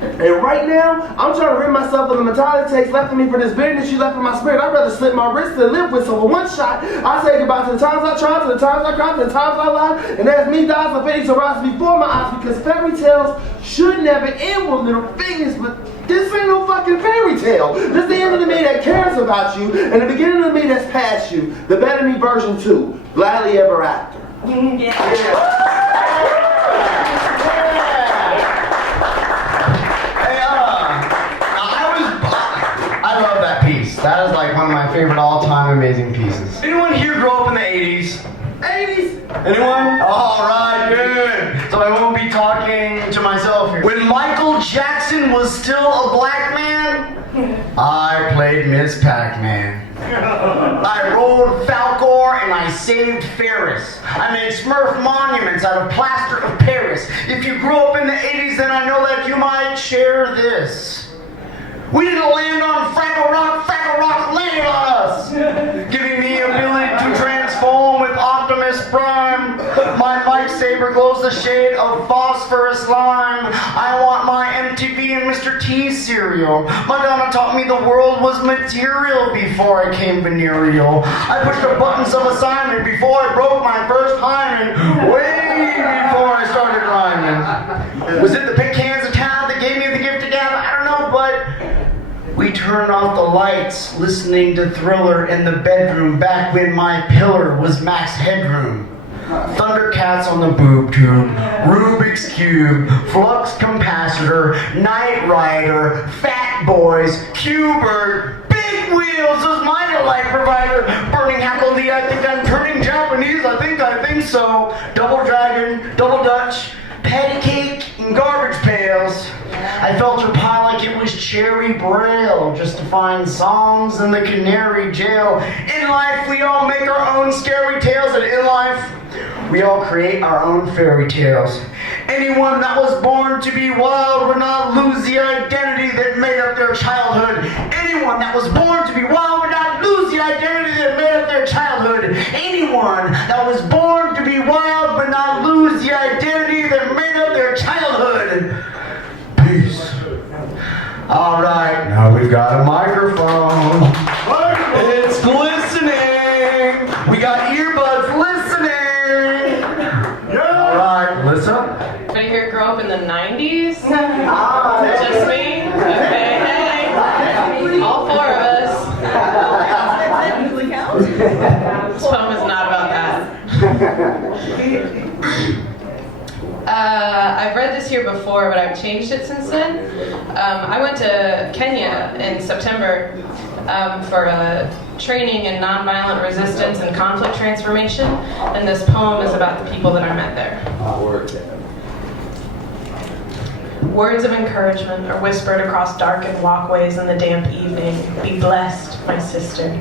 And right now, I'm trying to rid myself of the mentality takes left of me for this bitterness you left in my spirit. I'd rather slit my wrist than live with. So for one shot, I say goodbye to the times I tried, to the times I cried, to the times I lied. And as me dies, the fate to rise before my eyes, because fairy tales should never end with middle fingers. But this ain't no fucking fairy tale. This is the end of the me that cares about you, and the beginning of the me that's past you. The better me version 2. Gladly ever after. Yeah. I love that piece. That is like one of my favorite all-time amazing pieces. Anyone here grow up in the 80s? 80s? Anyone? All right, good. So I won't be talking to myself here. When Michael Jackson was still a black man, I played Miss Pac-Man. I rode Falcor and I saved Ferris. I made Smurf monuments out of plaster of Paris. If you grew up in the 80s, then I know that you might share this. We didn't land on Fraggle Rock landed on us, giving me the ability to transform with Optimus Prime. My mic saber paper glows the shade of phosphorus lime. I want my MTV and Mr. T cereal. Madonna taught me the world was material before I came venereal. I pushed the buttons of assignment before I broke my first hymen. Way before I started rhyming. Was it the big cans of talent that gave me the gift of gab? I don't know, but we turned off the lights, listening to Thriller in the bedroom back when my pillar was Max Headroom. Thundercats on the boob tube, Rubik's Cube, Flux Capacitor, Knight Rider, Fat Boys, Q-Bird, Big Wheels was my delight provider. Burning happily, I think I'm turning Japanese, I think so. Double Dragon, Double Dutch, Patty Cake, and Garbage Pails. I felt your pie like it was cherry braille, just to find songs in the canary jail. In life, we all make our own scary tales, and in life, we all create our own fairy tales. Anyone that was born to be wild would not lose the identity that made up their childhood. Anyone that was born to be wild would not lose the identity that made up their childhood. Anyone that was born to be wild would not lose the identity that made up their childhood. Peace. All right, now we've got a microphone. It's glistening. We got earbuds listening. All right, Alyssa. Anybody here grow up in the 90s? Hi. Just me? Okay, hey. All four of us. This poem is not about that. I've read this here before, but I've changed it since then. I went to Kenya in September for a training in nonviolent resistance and conflict transformation, and this poem is about the people that I met there. Words of encouragement are whispered across darkened walkways in the damp evening. Be blessed, my sister.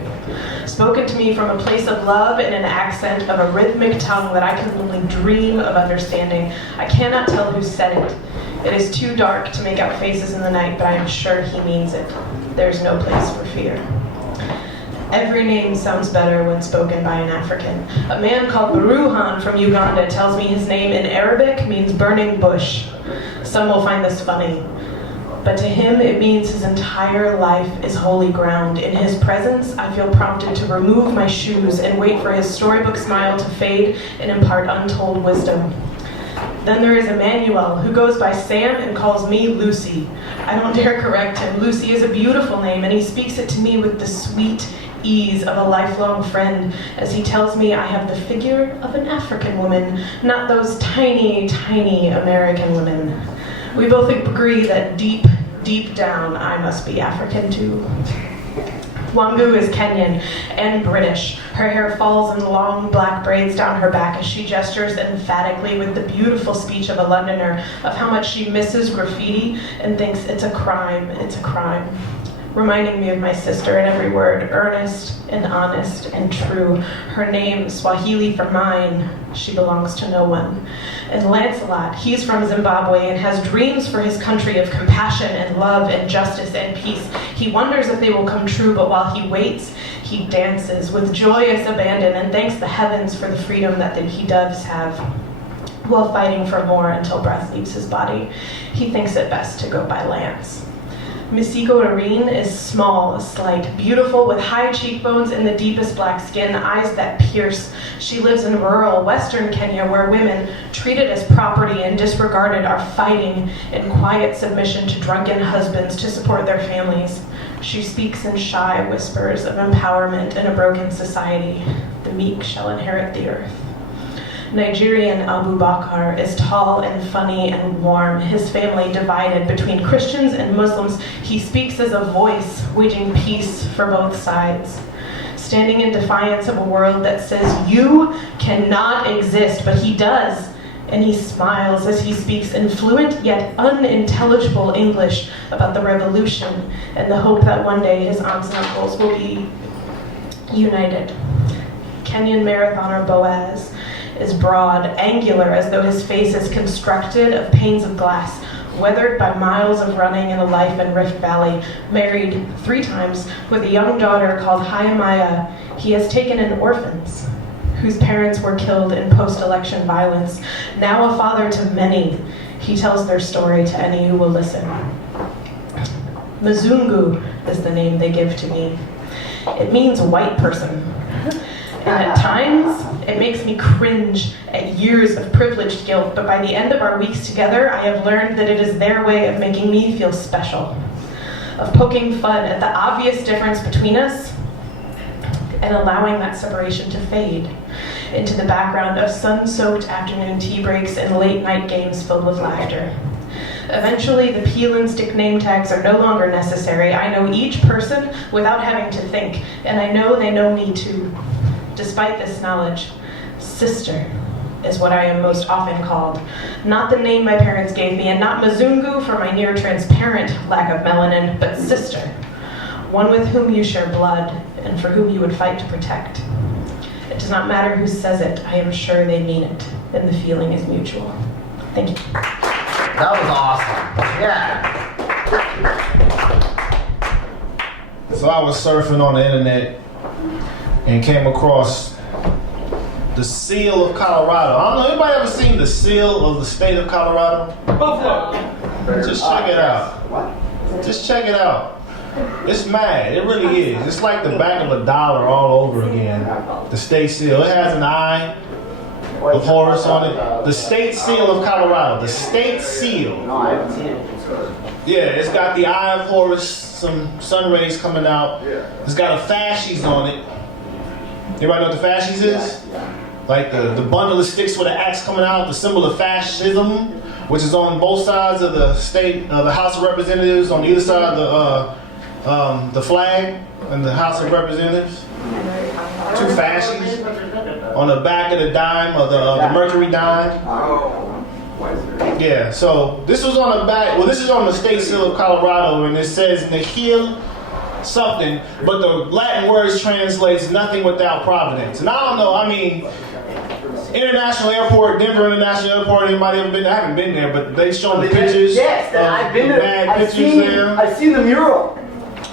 Spoken to me from a place of love in an accent of a rhythmic tongue that I can only dream of understanding. I cannot tell who said it. It is too dark to make out faces in the night, but I am sure he means it. There's no place for fear. Every name sounds better when spoken by an African. A man called Baruhan from Uganda tells me his name in Arabic means burning bush. Some will find this funny, but to him it means his entire life is holy ground. In his presence, I feel prompted to remove my shoes and wait for his storybook smile to fade and impart untold wisdom. Then there is Emmanuel, who goes by Sam and calls me Lucy. I don't dare correct him. Lucy is a beautiful name, and he speaks it to me with the sweet ease of a lifelong friend, as he tells me I have the figure of an African woman, not those tiny, tiny American women. We both agree that deep, deep down, I must be African too. Wangu is Kenyan and British. Her hair falls in long black braids down her back as she gestures emphatically with the beautiful speech of a Londoner of how much she misses graffiti and thinks it's a crime, reminding me of my sister in every word, earnest and honest and true. Her name, Swahili for mine, she belongs to no one. And Lancelot, he's from Zimbabwe and has dreams for his country of compassion and love and justice and peace. He wonders if they will come true, but while he waits, he dances with joyous abandon and thanks the heavens for the freedom that he does have, while fighting for more until breath leaves his body. He thinks it best to go by lance. Misiko Irene is small, slight, beautiful, with high cheekbones and the deepest black skin, eyes that pierce. She lives in rural western Kenya, where women, treated as property and disregarded, are fighting in quiet submission to drunken husbands to support their families. She speaks in shy whispers of empowerment in a broken society. The meek shall inherit the earth. Nigerian Abu Bakr is tall and funny and warm, his family divided between Christians and Muslims. He speaks as a voice, waging peace for both sides. Standing in defiance of a world that says you cannot exist, but he does. And he smiles as he speaks in fluent yet unintelligible English about the revolution and the hope that one day his aunts and uncles will be united. Kenyan marathoner Boaz is broad, angular, as though his face is constructed of panes of glass, weathered by miles of running and a life in Rift Valley, married 3 times with a young daughter called Hayamaya. He has taken in orphans, whose parents were killed in post-election violence. Now a father to many, he tells their story to any who will listen. Mzungu is the name they give to me. It means white person. And at times, it makes me cringe at years of privileged guilt, but by the end of our weeks together, I have learned that it is their way of making me feel special, of poking fun at the obvious difference between us and allowing that separation to fade into the background of sun-soaked afternoon tea breaks and late-night games filled with laughter. Eventually, the peel and stick name tags are no longer necessary. I know each person without having to think, and I know they know me too. Despite this knowledge, sister is what I am most often called. Not the name my parents gave me, and not Mzungu for my near-transparent lack of melanin, but sister, one with whom you share blood and for whom you would fight to protect. It does not matter who says it, I am sure they mean it, and the feeling is mutual. Thank you. That was awesome. Yeah. So I was surfing on the internet and came across the seal of Colorado. I don't know, anybody ever seen the seal of the state of Colorado? Buffalo. Just check it out. Just check it out. It's mad, it really is. It's like the back of $1 all over again. The state seal. It has an eye of Horus on it. The state seal of Colorado. The state seal. No, I haven't seen it. Yeah, it's got the eye of Horus, some sun rays coming out. It's got a fasces on it. Everybody know what the fasces is? Like the bundle of sticks with an axe coming out, the symbol of fascism, which is on both sides of the state, the House of Representatives, on either side of the flag and the House of Representatives. Two fasces on the back of the dime, of the Mercury dime. Yeah, so this was on the back, well, this is on the state seal of Colorado, and it says Nihil something, but the Latin words translates nothing without providence. And I don't know, I mean, International Airport, Denver International Airport, anybody ever been there? I haven't been there, but they've shown the pictures. Yes, I've been there. I've seen the mural.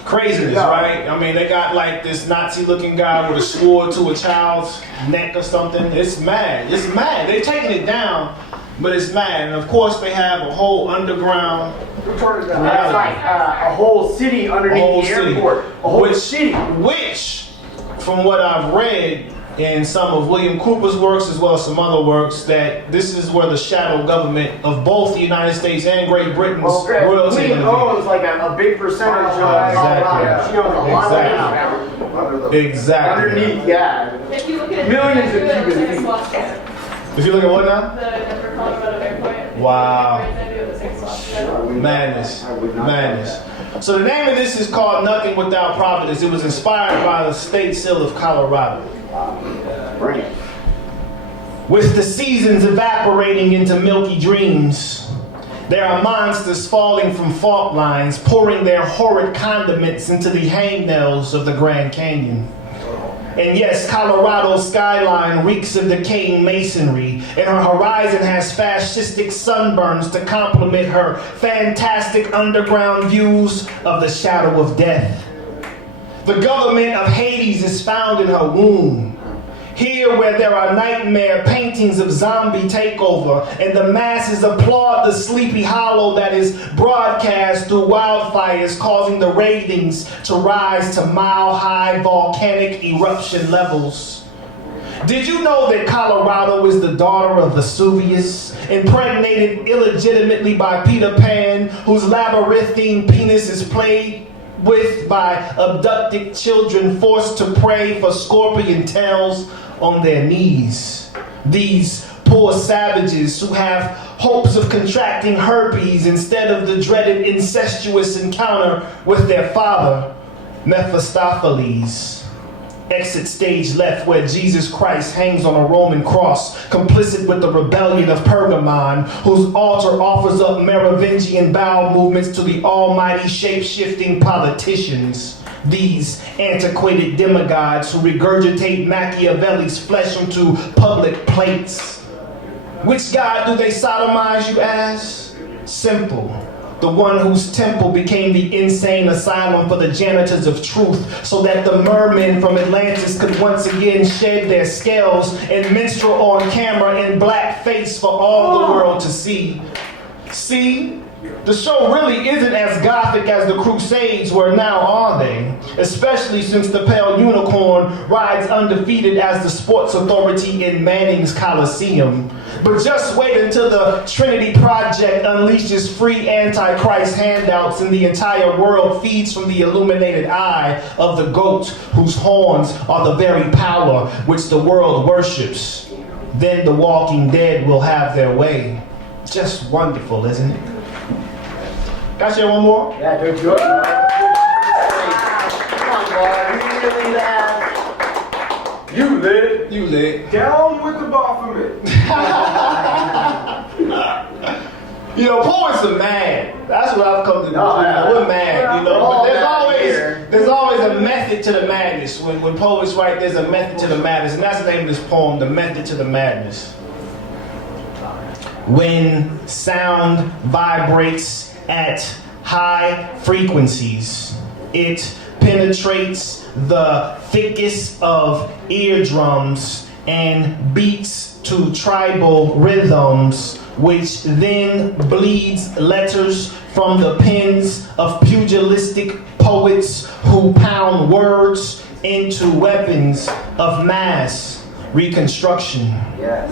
Craziness, right? I mean, they got like this Nazi-looking guy with a sword to a child's neck or something. It's mad. It's mad. They're taking it down, but it's mad. And of course, they have a whole underground reality. That's like a whole city underneath the airport. A whole city. Which, from what I've read in some of William Cooper's works as well as some other works, that this is where the shadow government of both the United States and Great Britain's royalty is going to be. owns like a big percentage of she owns a lot of Exactly. Underneath, yeah. If you look at Millions of cubic feet. If you look at what now? The Denver, Colorado airport. Wow. Madness. Madness. So the name of this is called Nothing Without Providence. It was inspired by the state seal of Colorado. With the seasons evaporating into milky dreams, there are monsters falling from fault lines, pouring their horrid condiments into the hangnails of the Grand Canyon. And yes, Colorado's skyline reeks of decaying masonry, and her horizon has fascistic sunburns to complement her fantastic underground views of the shadow of death. The government of Hades is found in her womb. Here where there are nightmare paintings of zombie takeover, and the masses applaud the Sleepy Hollow that is broadcast through wildfires, causing the ratings to rise to mile-high volcanic eruption levels. Did you know that Colorado is the daughter of Vesuvius, impregnated illegitimately by Peter Pan, whose labyrinthine penis is played with by abducted children forced to pray for scorpion tails on their knees? These poor savages who have hopes of contracting herpes instead of the dreaded incestuous encounter with their father, Mephistopheles. Exit stage left, where Jesus Christ hangs on a Roman cross, complicit with the rebellion of Pergamon, whose altar offers up Merovingian bowel movements to the almighty shape-shifting politicians. These antiquated demigods who regurgitate Machiavelli's flesh onto public plates. Which God do they sodomize, you ask? Simple. the one whose temple became the insane asylum for the janitors of truth, so that the mermen from Atlantis could once again shed their scales and minstrel on camera in blackface for all the world to see. See? The show really isn't as gothic as the Crusades were now, are they? Especially since the pale unicorn rides undefeated as the sports authority in Manning's Coliseum. But just wait until the Trinity Project unleashes free Antichrist handouts and the entire world feeds from the illuminated eye of the goat whose horns are the very power which the world worships. Then the walking dead will have their way. Just wonderful, isn't it? Can I share one more? Yeah, good job. Come on, boy. You really that. You lit. You lit. Down with the Baphomet. You know, poets are mad. That's what I've come to know. We're mad, you know. But there's always a method to the madness. When poets write, there's a method to the madness. And that's the name of this poem, The Method to the Madness. When sound vibrates at high frequencies, it penetrates the thickest of eardrums and beats to tribal rhythms, which then bleeds letters from the pens of pugilistic poets who pound words into weapons of mass reconstruction. Yes.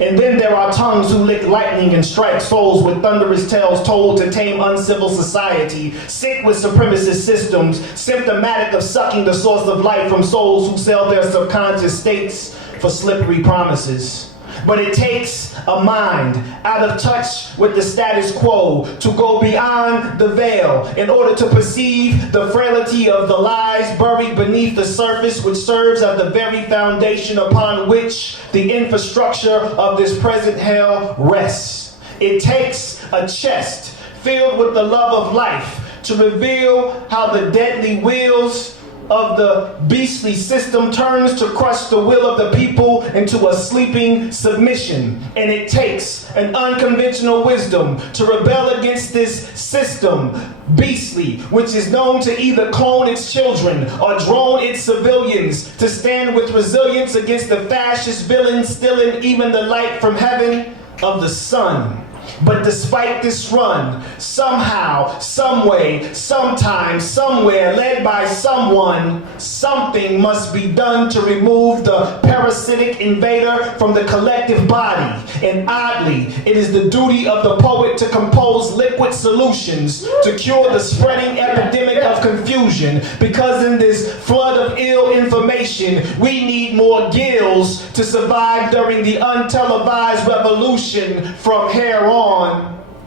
And then there are tongues who lick lightning and strike souls with thunderous tales told to tame uncivil society, sick with supremacist systems, symptomatic of sucking the source of life from souls who sell their subconscious states for slippery promises. But it takes a mind out of touch with the status quo to go beyond the veil in order to perceive the frailty of the lies buried beneath the surface, which serves as the very foundation upon which the infrastructure of this present hell rests. It takes a chest filled with the love of life to reveal how the deadly wheels of the beastly system turns to crush the will of the people into a sleeping submission. And it takes an unconventional wisdom to rebel against this system, beastly, which is known to either clone its children or drone its civilians, to stand with resilience against the fascist villains stealing even the light from heaven of the sun. But despite this run, somehow, someway, sometime, somewhere, led by someone, something must be done to remove the parasitic invader from the collective body. And oddly, it is the duty of the poet to compose liquid solutions to cure the spreading epidemic of confusion. Because in this flood of ill information, we need more gills to survive during the untelevised revolution from here on.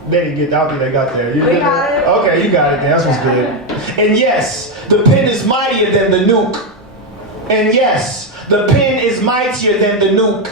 They didn't get, I don't think they got there. We got it. Okay, you got it. That's what's good. And yes, the pen is mightier than the nuke. And yes, the pen is mightier than the nuke.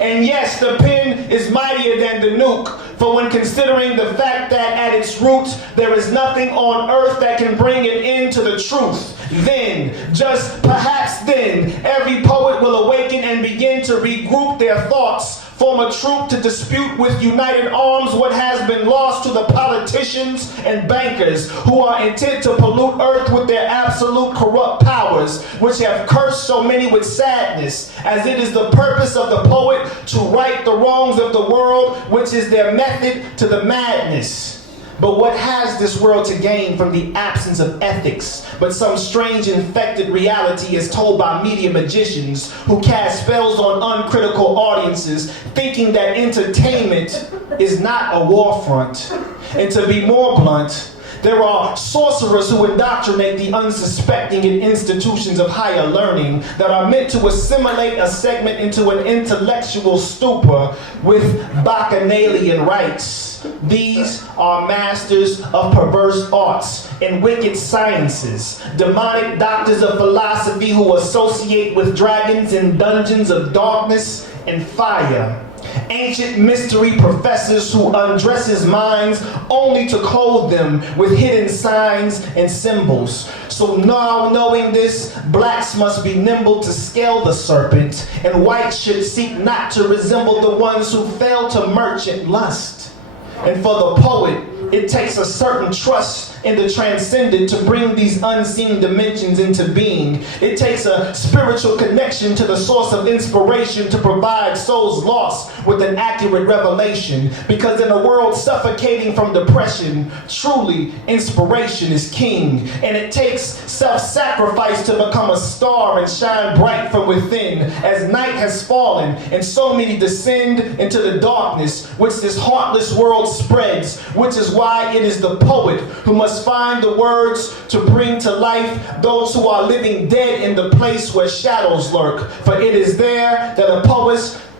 And yes, the pen is mightier than the nuke. For when considering the fact that at its root there is nothing on earth that can bring an end to the truth, then, just perhaps then, every poet will awaken and begin to regroup their thoughts, form a troop to dispute with united arms what has been lost to the politicians and bankers who are intent to pollute earth with their absolute corrupt powers, which have cursed so many with sadness, as it is the purpose of the poet to right the wrongs of the world, which is their method to the madness. But what has this world to gain from the absence of ethics but some strange infected reality as told by media magicians who cast spells on uncritical audiences, thinking that entertainment is not a war front? And to be more blunt, there are sorcerers who indoctrinate the unsuspecting in institutions of higher learning that are meant to assimilate a segment into an intellectual stupor with bacchanalian rites. These are masters of perverse arts and wicked sciences, demonic doctors of philosophy who associate with dragons in dungeons of darkness and fire. Ancient mystery professors who undresses minds only to clothe them with hidden signs and symbols. So now knowing this, blacks must be nimble to scale the serpent, and whites should seek not to resemble the ones who fail to merchant lust. And for the poet, It takes a certain trust in the transcendent to bring these unseen dimensions into being. It takes a spiritual connection to the source of inspiration to provide souls lost with an accurate revelation. Because in a world suffocating from depression, truly inspiration is king. And it takes self-sacrifice to become a star and shine bright from within. As night has fallen and so many descend into the darkness which this heartless world spreads, which is why it is the poet who must find the words to bring to life those who are living dead in the place where shadows lurk. For it is there that a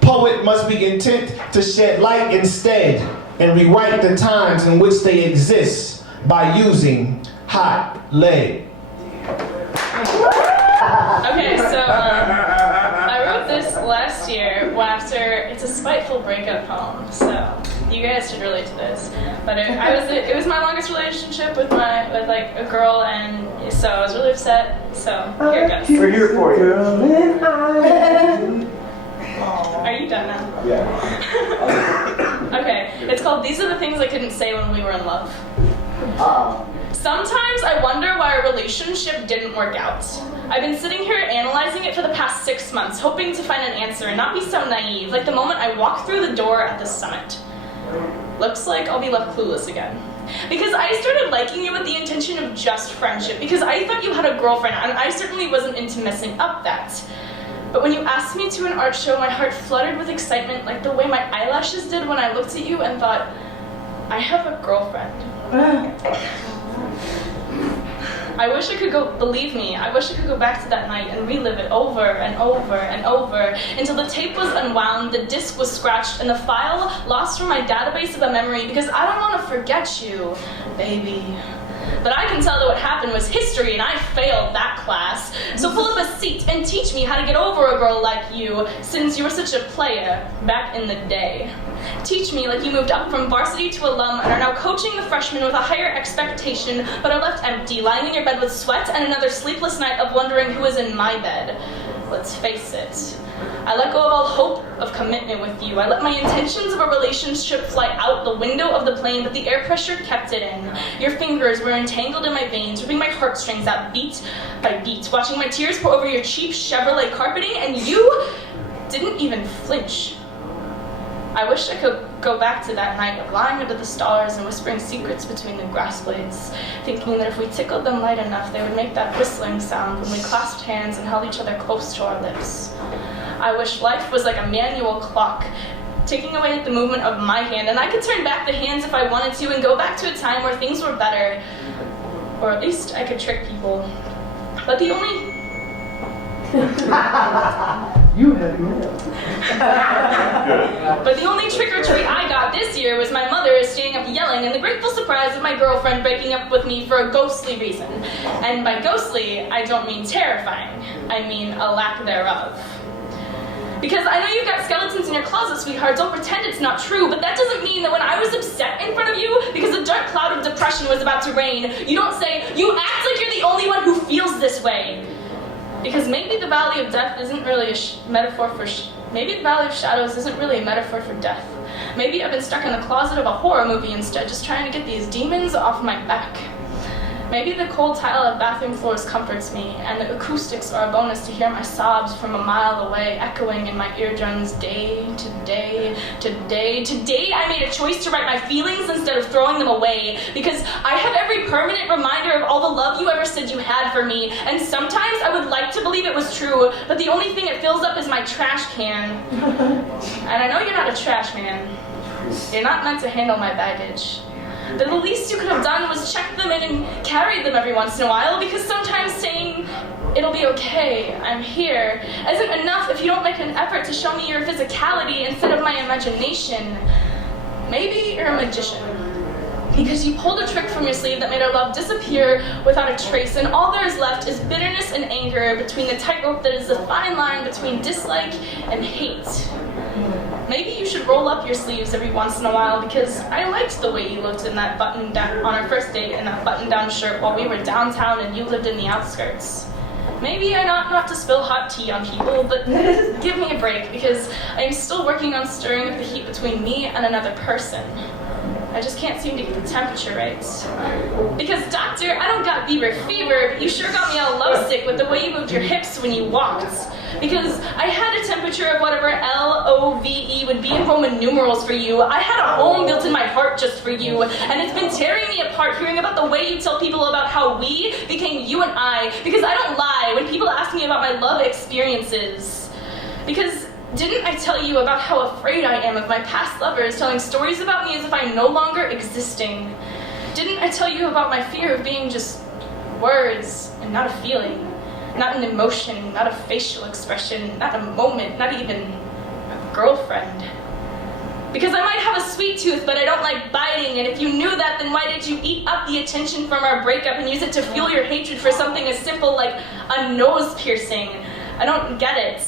poet must be intent to shed light instead and rewrite the times in which they exist by using hot lead. Okay, so I wrote this last year after, it's a spiteful breakup poem, so you guys should relate to this. But it was my longest relationship with like a girl, and so I was really upset. So here it goes. We're here for you. Are you done now? Yeah. Okay, it's called These Are the Things I Couldn't Say When We Were in Love. Sometimes I wonder why our relationship didn't work out. I've been sitting here analyzing it for the past 6 months, hoping to find an answer and not be so naive, like the moment I walk through the door at the summit. Looks like I'll be left clueless again. Because I started liking you with the intention of just friendship, because I thought you had a girlfriend, and I certainly wasn't into messing up that. But when you asked me to an art show, my heart fluttered with excitement, like the way my eyelashes did when I looked at you and thought, I have a girlfriend. I wish I could believe me, I wish I could go back to that night and relive it over and over and over until the tape was unwound, the disc was scratched, and the file lost from my database of a memory because I don't want to forget you, baby. But I can tell that what happened was history and I failed that class. So pull up a seat and teach me how to get over a girl like you, since you were such a player back in the day. Teach me like you moved up from varsity to alum and are now coaching the freshmen with a higher expectation, but are left empty, lying in your bed with sweat and another sleepless night of wondering who is in my bed. Let's face it. I let go of all hope of commitment with you. I let my intentions of a relationship fly out the window of the plane, but the air pressure kept it in. Your fingers were entangled in my veins, ripping my heartstrings out beat by beat, watching my tears pour over your cheap Chevrolet carpeting, and you didn't even flinch. I wish I could go back to that night of lying under the stars and whispering secrets between the grass blades, thinking that if we tickled them light enough, they would make that whistling sound when we clasped hands and held each other close to our lips. I wish life was like a manual clock, ticking away at the movement of my hand, and I could turn back the hands if I wanted to and go back to a time where things were better. Or at least I could trick people. But the only... You had mail. But the only trick-or-treat I got this year was my mother staying up yelling and the grateful surprise of my girlfriend breaking up with me for a ghostly reason. And by ghostly, I don't mean terrifying. I mean a lack thereof. Because I know you've got skeletons in your closet, sweetheart, don't pretend it's not true, but that doesn't mean that when I was upset in front of you because a dark cloud of depression was about to rain, you don't say, you act like you're the only one who feels this way. Because maybe the Valley of Death isn't really a metaphor for maybe the Valley of Shadows isn't really a metaphor for death. Maybe I've been stuck in the closet of a horror movie instead, just trying to get these demons off my back. Maybe the cold tile of bathroom floors comforts me, and the acoustics are a bonus to hear my sobs from a mile away, echoing in my eardrums day to day to day. Today I made a choice to write my feelings instead of throwing them away, because I have every permanent reminder of all the love you ever said you had for me, and sometimes I would like to believe it was true, but the only thing it fills up is my trash can. And I know you're not a trash man. You're not meant to handle my baggage. The least you could have done was check them in and carry them every once in a while, because sometimes saying, it'll be okay, I'm here, isn't enough if you don't make an effort to show me your physicality instead of my imagination. Maybe you're a magician, because you pulled a trick from your sleeve that made our love disappear without a trace, and all there is left is bitterness and anger between the tightrope that is the fine line between dislike and hate. Maybe you should roll up your sleeves every once in a while, because I liked the way you looked in that button down on our first date in that button-down shirt while we were downtown and you lived in the outskirts. Maybe I not to spill hot tea on people, but give me a break, because I am still working on stirring up the heat between me and another person. I just can't seem to get the temperature right. Because, doctor, I don't got fever, but you sure got me all lovesick with the way you moved your hips when you walked. Because I had a temperature of whatever LOVE would be in Roman numerals for you. I had a home built in my heart just for you. And it's been tearing me apart hearing about the way you tell people about how we became you and I. Because I don't lie when people ask me about my love experiences. Because didn't I tell you about how afraid I am of my past lovers telling stories about me as if I'm no longer existing? Didn't I tell you about my fear of being just words and not a feeling? Not an emotion, not a facial expression, not a moment, not even a girlfriend. Because I might have a sweet tooth, but I don't like biting, and if you knew that, then why did you eat up the attention from our breakup and use it to fuel your hatred for something as simple like a nose piercing? I don't get it.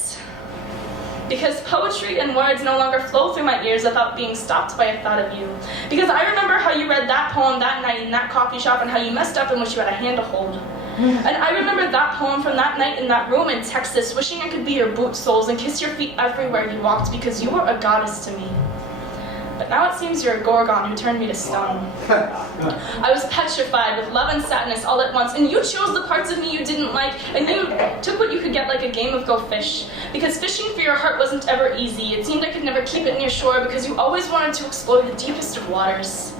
Because poetry and words no longer flow through my ears without being stopped by a thought of you. Because I remember how you read that poem that night in that coffee shop and how you messed up and wished you had a hand to hold. And I remember that poem from that night in that room in Texas, wishing I could be your boot soles and kiss your feet everywhere you walked because you were a goddess to me. But now it seems you're a gorgon who turned me to stone. I was petrified with love and sadness all at once, and you chose the parts of me you didn't like, and you took what you could get like a game of Go Fish. Because fishing for your heart wasn't ever easy. It seemed I could never keep it near shore because you always wanted to explore the deepest of waters.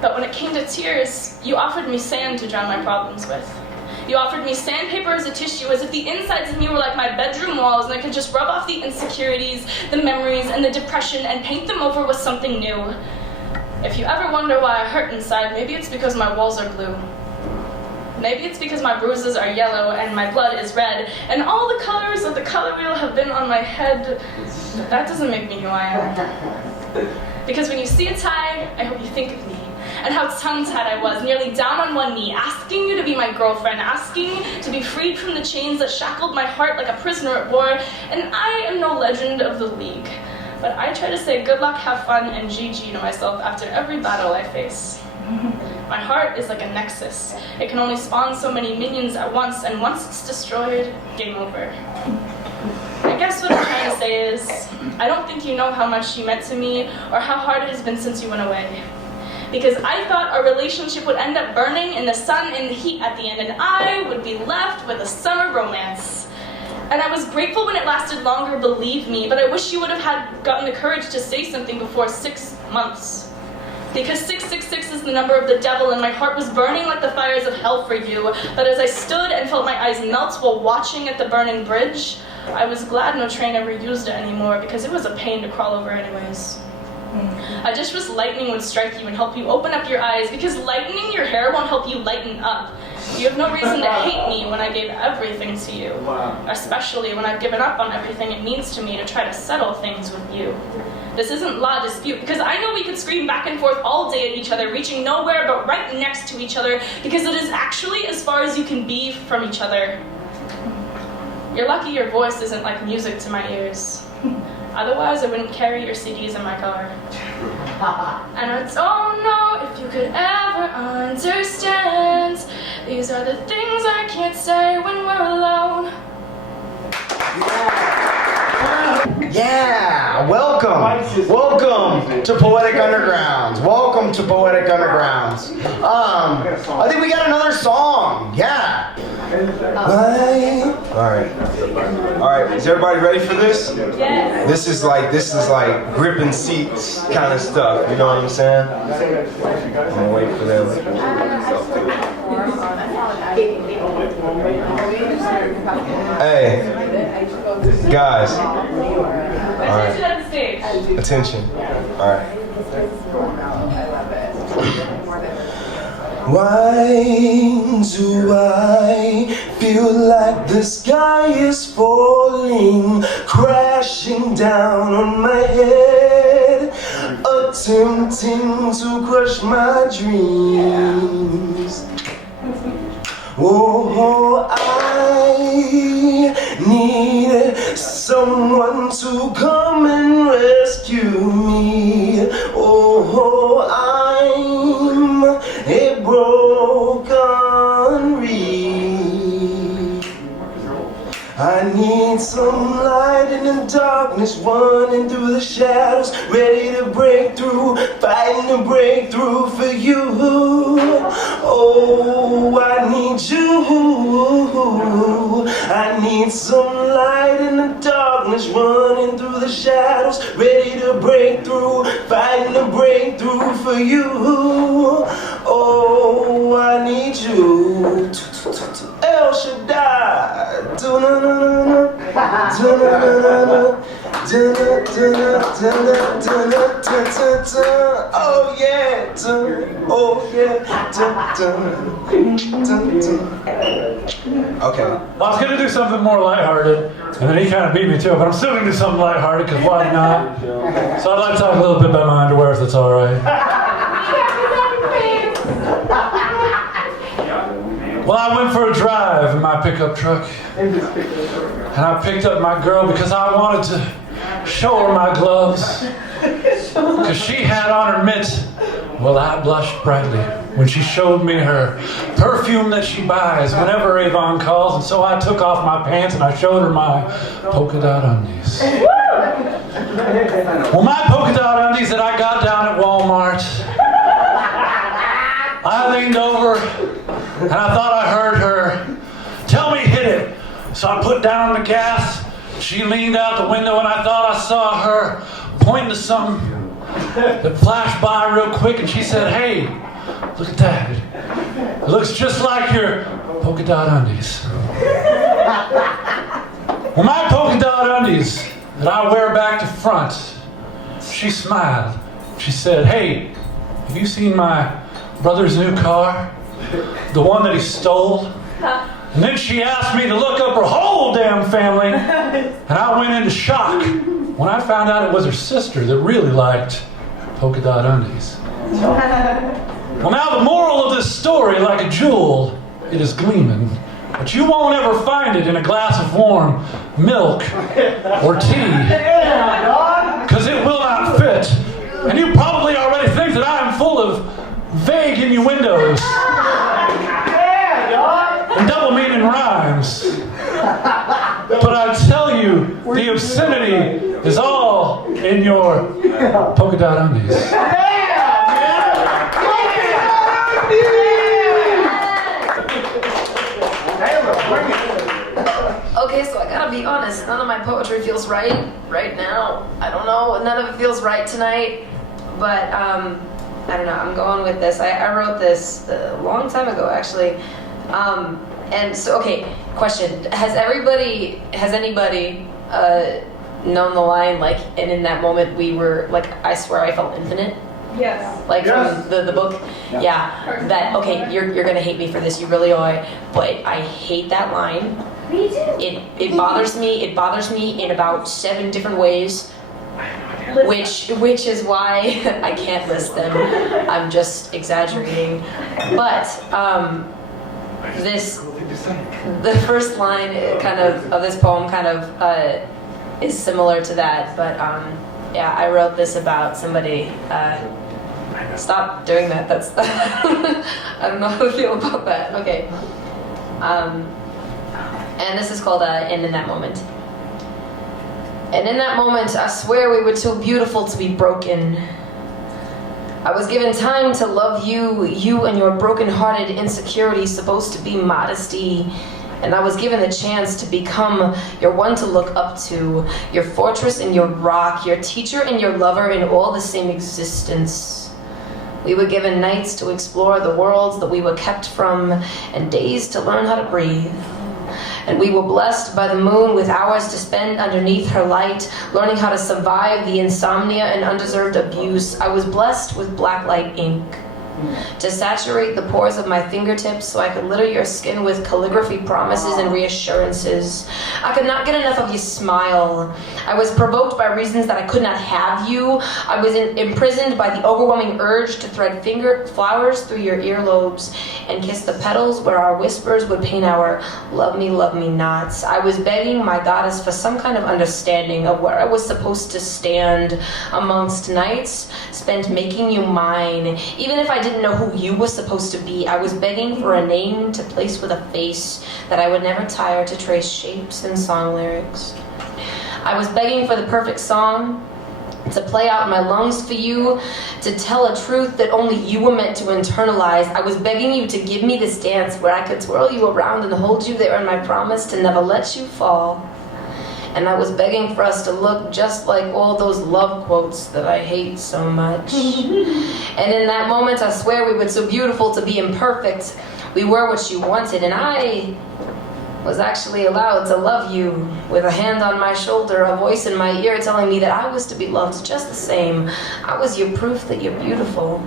But when it came to tears, you offered me sand to drown my problems with. You offered me sandpaper as a tissue, as if the insides of me were like my bedroom walls and I could just rub off the insecurities, the memories, and the depression and paint them over with something new. If you ever wonder why I hurt inside, maybe it's because my walls are blue. Maybe it's because my bruises are yellow and my blood is red, and all the colors of the color wheel have been on my head. But that doesn't make me who I am. Because when you see a tie, I hope you think of me. And how tongue-tied I was, nearly down on one knee, asking you to be my girlfriend, asking to be freed from the chains that shackled my heart like a prisoner at war. And I am no legend of the league, but I try to say good luck, have fun, and GG to myself after every battle I face. My heart is like a nexus. It can only spawn so many minions at once, and once it's destroyed, game over. I guess what I'm trying to say is, I don't think you know how much you meant to me, or how hard it has been since you went away. Because I thought our relationship would end up burning in the sun and the heat at the end, and I would be left with a summer romance. And I was grateful when it lasted longer, believe me, but I wish you would have gotten the courage to say something before 6 months. Because 666 is the number of the devil, and my heart was burning like the fires of hell for you. But as I stood and felt my eyes melt while watching at the burning bridge, I was glad no train ever used it anymore, because it was a pain to crawl over anyways. I just wish lightning would strike you and help you open up your eyes, because lightening your hair won't help you lighten up. You have no reason to hate me when I gave everything to you, especially when I've given up on everything it means to me to try to settle things with you. This isn't law dispute, because I know we could scream back and forth all day at each other, reaching nowhere but right next to each other, because it is actually as far as you can be from each other. You're lucky your voice isn't like music to my ears. Otherwise, I wouldn't carry your CDs in my car. And I don't know if you could ever understand. These are the things I can't say when we're alone. Yeah, welcome to Poetic Undergrounds. Welcome to Poetic Undergrounds. I think we got another song. Yeah. All right. Is everybody ready for this? Yes. This is like gripping seats kind of stuff. You know what I'm saying? I'm gonna wait for them. Hey, guys. All right. Attention. All right. Why do I feel like the sky is falling, crashing down on my head, attempting to crush my dreams? Oh, I need someone to come and rescue me. Oh, I'm a broken reed. I need some light in the darkness, running through the shadows, ready to break through, fighting to break through for you. Oh, I need you. I need some light in the darkness, running through the shadows, ready to break through, fighting to break through for you. Oh, I need you. El Shaddai. Oh yeah, oh yeah. Okay. Well, I was gonna do something more lighthearted, and then he kind of beat me to it. But I'm still gonna do something lighthearted because why not? So I'd like to talk a little bit about my underwear, if that's all right. Well, I went for a drive in my pickup truck, and I picked up my girl because I wanted to show her my gloves, because she had on her mitts. Well, I blushed brightly when she showed me her perfume that she buys whenever Avon calls, and so I took off my pants and I showed her my polka dot undies. Well, my polka dot undies that I got down at Walmart, I leaned over and I thought I heard her tell me hit it. So I put down the gas. She leaned out the window and I thought I saw her pointing to something that flashed by real quick, and she said, "Hey, look at that. It looks just like your polka dot undies." Well, my polka dot undies that I wear back to front, she smiled. She said, "Hey, have you seen my brother's new car? The one that he stole?" And then she asked me to look up her whole damn family, and I went into shock when I found out it was her sister that really liked polka dot undies. Well, now the moral of this story, like a jewel, it is gleaming, but you won't ever find it in a glass of warm milk or tea, because it will not fit. And you probably already think that I am full of vague innuendos and double meaning rhymes. But I tell you, the obscenity is all in your polka dot undies. Okay, so I gotta be honest, none of my poetry feels right now. I don't know, none of it feels right tonight. But I don't know, I'm going with this. I wrote this a long time ago, actually. And so, okay, question. Has anybody known the line, like, and in that moment we were, like, I swear I felt infinite? Yes. Like, from the book? Yeah. That, okay, you're gonna hate me for this, you really are. But I hate that line. Me too. It bothers me. It bothers me in about 7 different ways. Which is why I can't list them. I'm just exaggerating. But the first line kind of this poem kind of is similar to that. But yeah, I wrote this about somebody. Stop doing that. That's I don't know how to feel about that. Okay. And this is called "And in That Moment." And in that moment, I swear we were too beautiful to be broken. I was given time to love you, you and your broken-hearted insecurity supposed to be modesty. And I was given the chance to become your one to look up to, your fortress and your rock, your teacher and your lover in all the same existence. We were given nights to explore the worlds that we were kept from, and days to learn how to breathe. And we were blessed by the moon with hours to spend underneath her light, learning how to survive the insomnia and undeserved abuse. I was blessed with blacklight ink to saturate the pores of my fingertips so I could litter your skin with calligraphy promises and reassurances. I could not get enough of your smile. I was provoked by reasons that I could not have you. I was imprisoned by the overwhelming urge to thread flowers through your earlobes and kiss the petals where our whispers would paint our love me nots. I was begging my goddess for some kind of understanding of where I was supposed to stand amongst nights spent making you mine. Even if I didn't know who you were supposed to be, I was begging for a name to place with a face that I would never tire to trace shapes and song lyrics. I was begging for the perfect song to play out in my lungs for you, to tell a truth that only you were meant to internalize. I was begging you to give me this dance where I could twirl you around and hold you there in my promise to never let you fall. And I was begging for us to look just like all those love quotes that I hate so much. And in that moment, I swear we were so beautiful to be imperfect. We were what you wanted, and I was actually allowed to love you with a hand on my shoulder, a voice in my ear telling me that I was to be loved just the same. I was your proof that you're beautiful.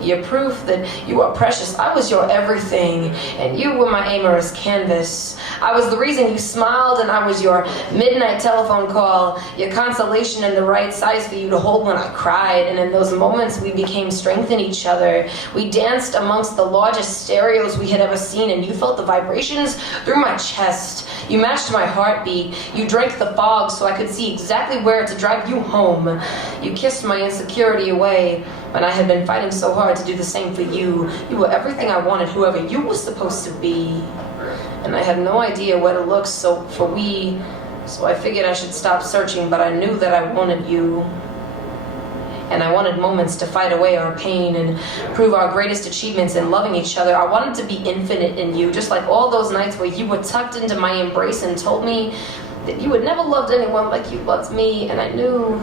Your proof that you are precious. I was your everything, and you were my amorous canvas. I was the reason you smiled, and I was your midnight telephone call, your consolation and the right size for you to hold when I cried. And in those moments, we became strength in each other. We danced amongst the largest stereos we had ever seen, and you felt the vibrations through my chest. You matched my heartbeat. You drank the fog so I could see exactly where to drive you home. You kissed my insecurity away when I had been fighting so hard to do the same for you. You were everything I wanted, whoever you were supposed to be. And I had no idea where to look so I figured I should stop searching, but I knew that I wanted you. And I wanted moments to fight away our pain and prove our greatest achievements in loving each other. I wanted to be infinite in you, just like all those nights where you were tucked into my embrace and told me that you had never loved anyone like you loved me. And I knew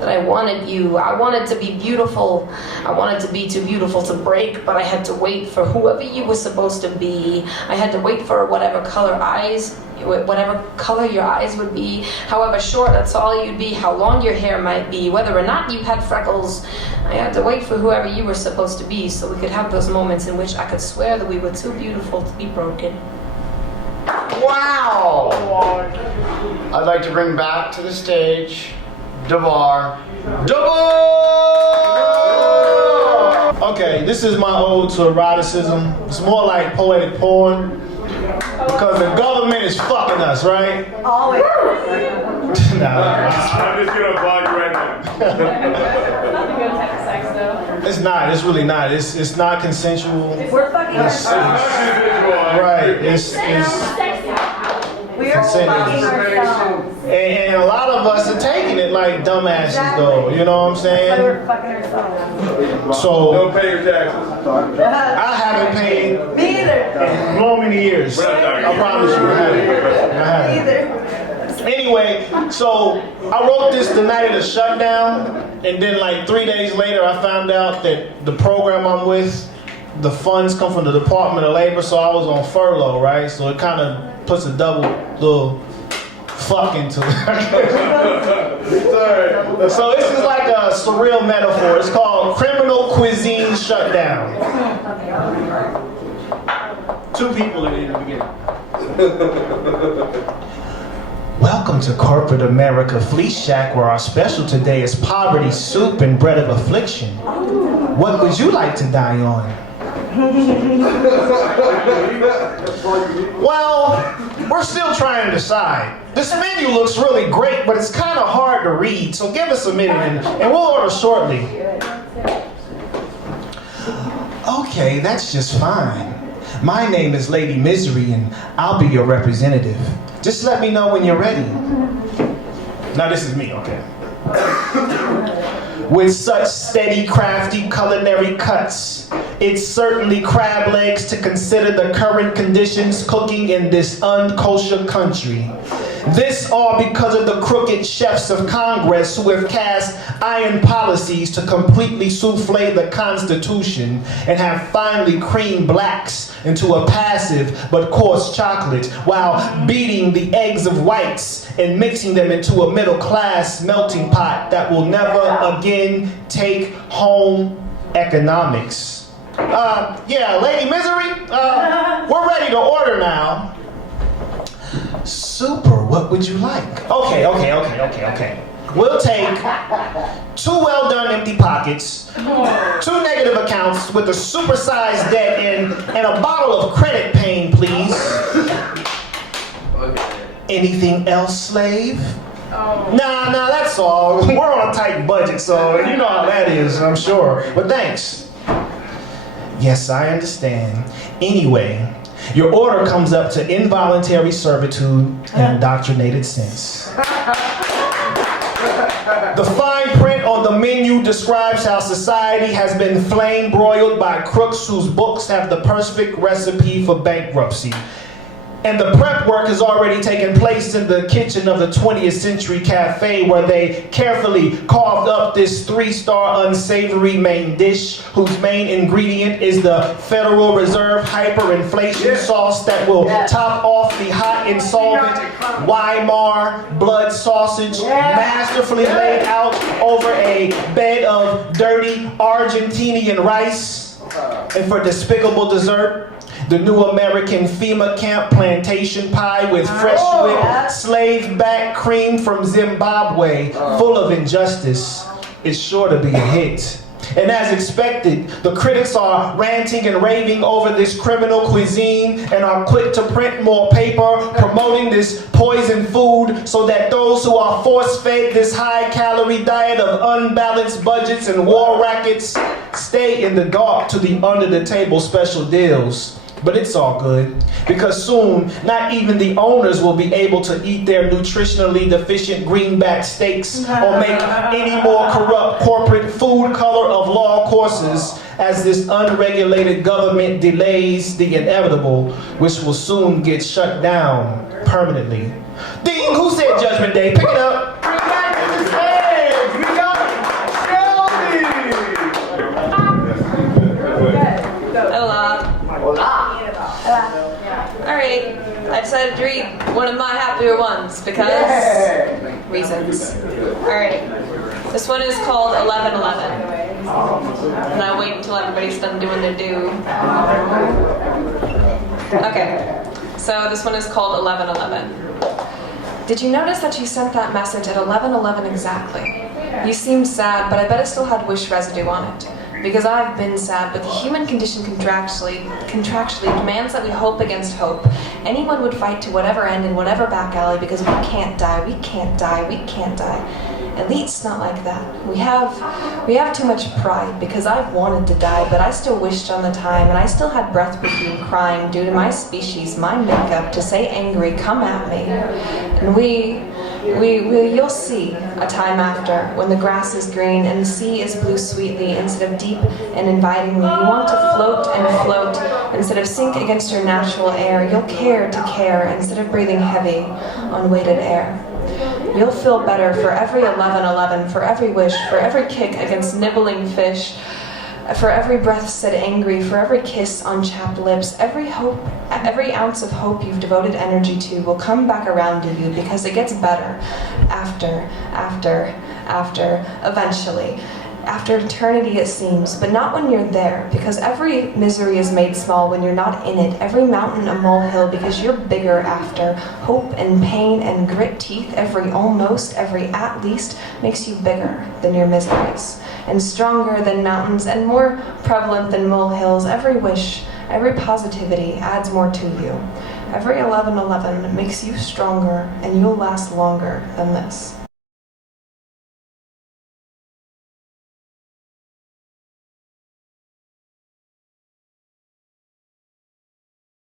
that I wanted you. I wanted to be beautiful. I wanted to be too beautiful to break, but I had to wait for whoever you were supposed to be. I had to wait for whatever color your eyes would be, however short or tall you'd be, how long your hair might be, whether or not you had freckles. I had to wait for whoever you were supposed to be so we could have those moments in which I could swear that we were too beautiful to be broken. Wow! I'd like to bring back to the stage Daffar. Okay, this is my ode to eroticism. It's more like poetic porn. Because the government is fucking us, right? Always. I'm just gonna plug you right now. Not the good type of sex, though. It's not. It's really not. It's not consensual. We're fucking ourselves. Right. It's We are fucking ourselves. and a lot of us are taking it like dumbasses, though. You know what I'm saying? We're fucking ourselves. So don't pay your taxes. I haven't paid. Me either. Long many years. I promise you, I haven't. Either. Anyway, so I wrote this the night of the shutdown, and then like 3 days later, I found out that the program I'm with, the funds come from the Department of Labor, so I was on furlough, right? So it kind of puts a double little fuck into it. So this is like a surreal metaphor. It's called Criminal Cuisine Shutdown. 2 people in the beginning. Welcome to corporate America Fleece Shack, where our special today is poverty soup and bread of affliction. What would you like to die on? Well, we're still trying to decide. This menu looks really great, but it's kind of hard to read, so give us a minute and we'll order shortly. Okay, that's just fine. My name is Lady Misery, and I'll be your representative. Just let me know when you're ready. Now this is me, okay. With such steady, crafty culinary cuts, it's certainly crab legs to consider the current conditions cooking in this unkosher country. This all because of the crooked chefs of Congress who have cast iron policies to completely souffle the Constitution and have finally creamed blacks into a passive but coarse chocolate while beating the eggs of whites and mixing them into a middle-class melting pot that will never again take home economics. Yeah, Lady Misery, we're ready to order now. Super, what would you like? Okay. We'll take 2 well-done empty pockets, 2 negative accounts with a supersized debt and a bottle of credit pain, please. Anything else, slave? Nah, that's all. We're on a tight budget, so you know how that is, I'm sure. But thanks. Yes, I understand. Anyway, your order comes up to involuntary servitude and indoctrinated sense. The fine print on the menu describes how society has been flame broiled by crooks whose books have the perfect recipe for bankruptcy. And the prep work has already taken place in the kitchen of the 20th Century Cafe, where they carefully carved up this 3-star unsavory main dish whose main ingredient is the Federal Reserve hyperinflation sauce that will top off the hot and solvent Weimar blood sausage masterfully laid out over a bed of dirty Argentinian rice. And for despicable dessert, the new American FEMA camp plantation pie with fresh whipped slave back cream from Zimbabwe, full of injustice. It's sure to be a hit. And as expected, the critics are ranting and raving over this criminal cuisine and are quick to print more paper promoting this poison food so that those who are force-fed this high-calorie diet of unbalanced budgets and war rackets stay in the dark to the under-the-table special deals. But it's all good, because soon, not even the owners will be able to eat their nutritionally deficient greenback steaks or make any more corrupt corporate food color of law courses as this unregulated government delays the inevitable, which will soon get shut down permanently. Ding! Who said Judgment Day? Pick it up! Bring back to the stage! We got Shelby! Hola. Alright, I decided to read one of my happier ones because reasons. Alright, this one is called 11:11. And I'll wait until everybody's done doing their due. Okay, so this one is called 11:11. Did you notice that you sent that message at 11:11 exactly? You seemed sad, but I bet it still had wish residue on it. Because I've been sad, but the human condition contractually demands that we hope against hope. Anyone would fight to whatever end in whatever back alley because we can't die, we can't die, we can't die. At least it's not like that. We have too much pride because I've wanted to die, but I still wished on the time, and I still had breath between crying due to my species, my makeup, to say angry, come at me. And you'll see a time after, when the grass is green and the sea is blue sweetly instead of deep and invitingly. You want to float and float instead of sink against your natural air. You'll care to care instead of breathing heavy on weighted air. You'll feel better for every 11:11, for every wish, for every kick against nibbling fish, for every breath said angry, for every kiss on chapped lips. Every ounce of hope you've devoted energy to will come back around to you because it gets better after, eventually. After eternity it seems, but not when you're there, because every misery is made small when you're not in it, every mountain a molehill because you're bigger after. Hope and pain and grit teeth, every almost, every at least, makes you bigger than your miseries, and stronger than mountains, and more prevalent than molehills. Every wish, every positivity adds more to you. Every 11:11 makes you stronger, and you'll last longer than this.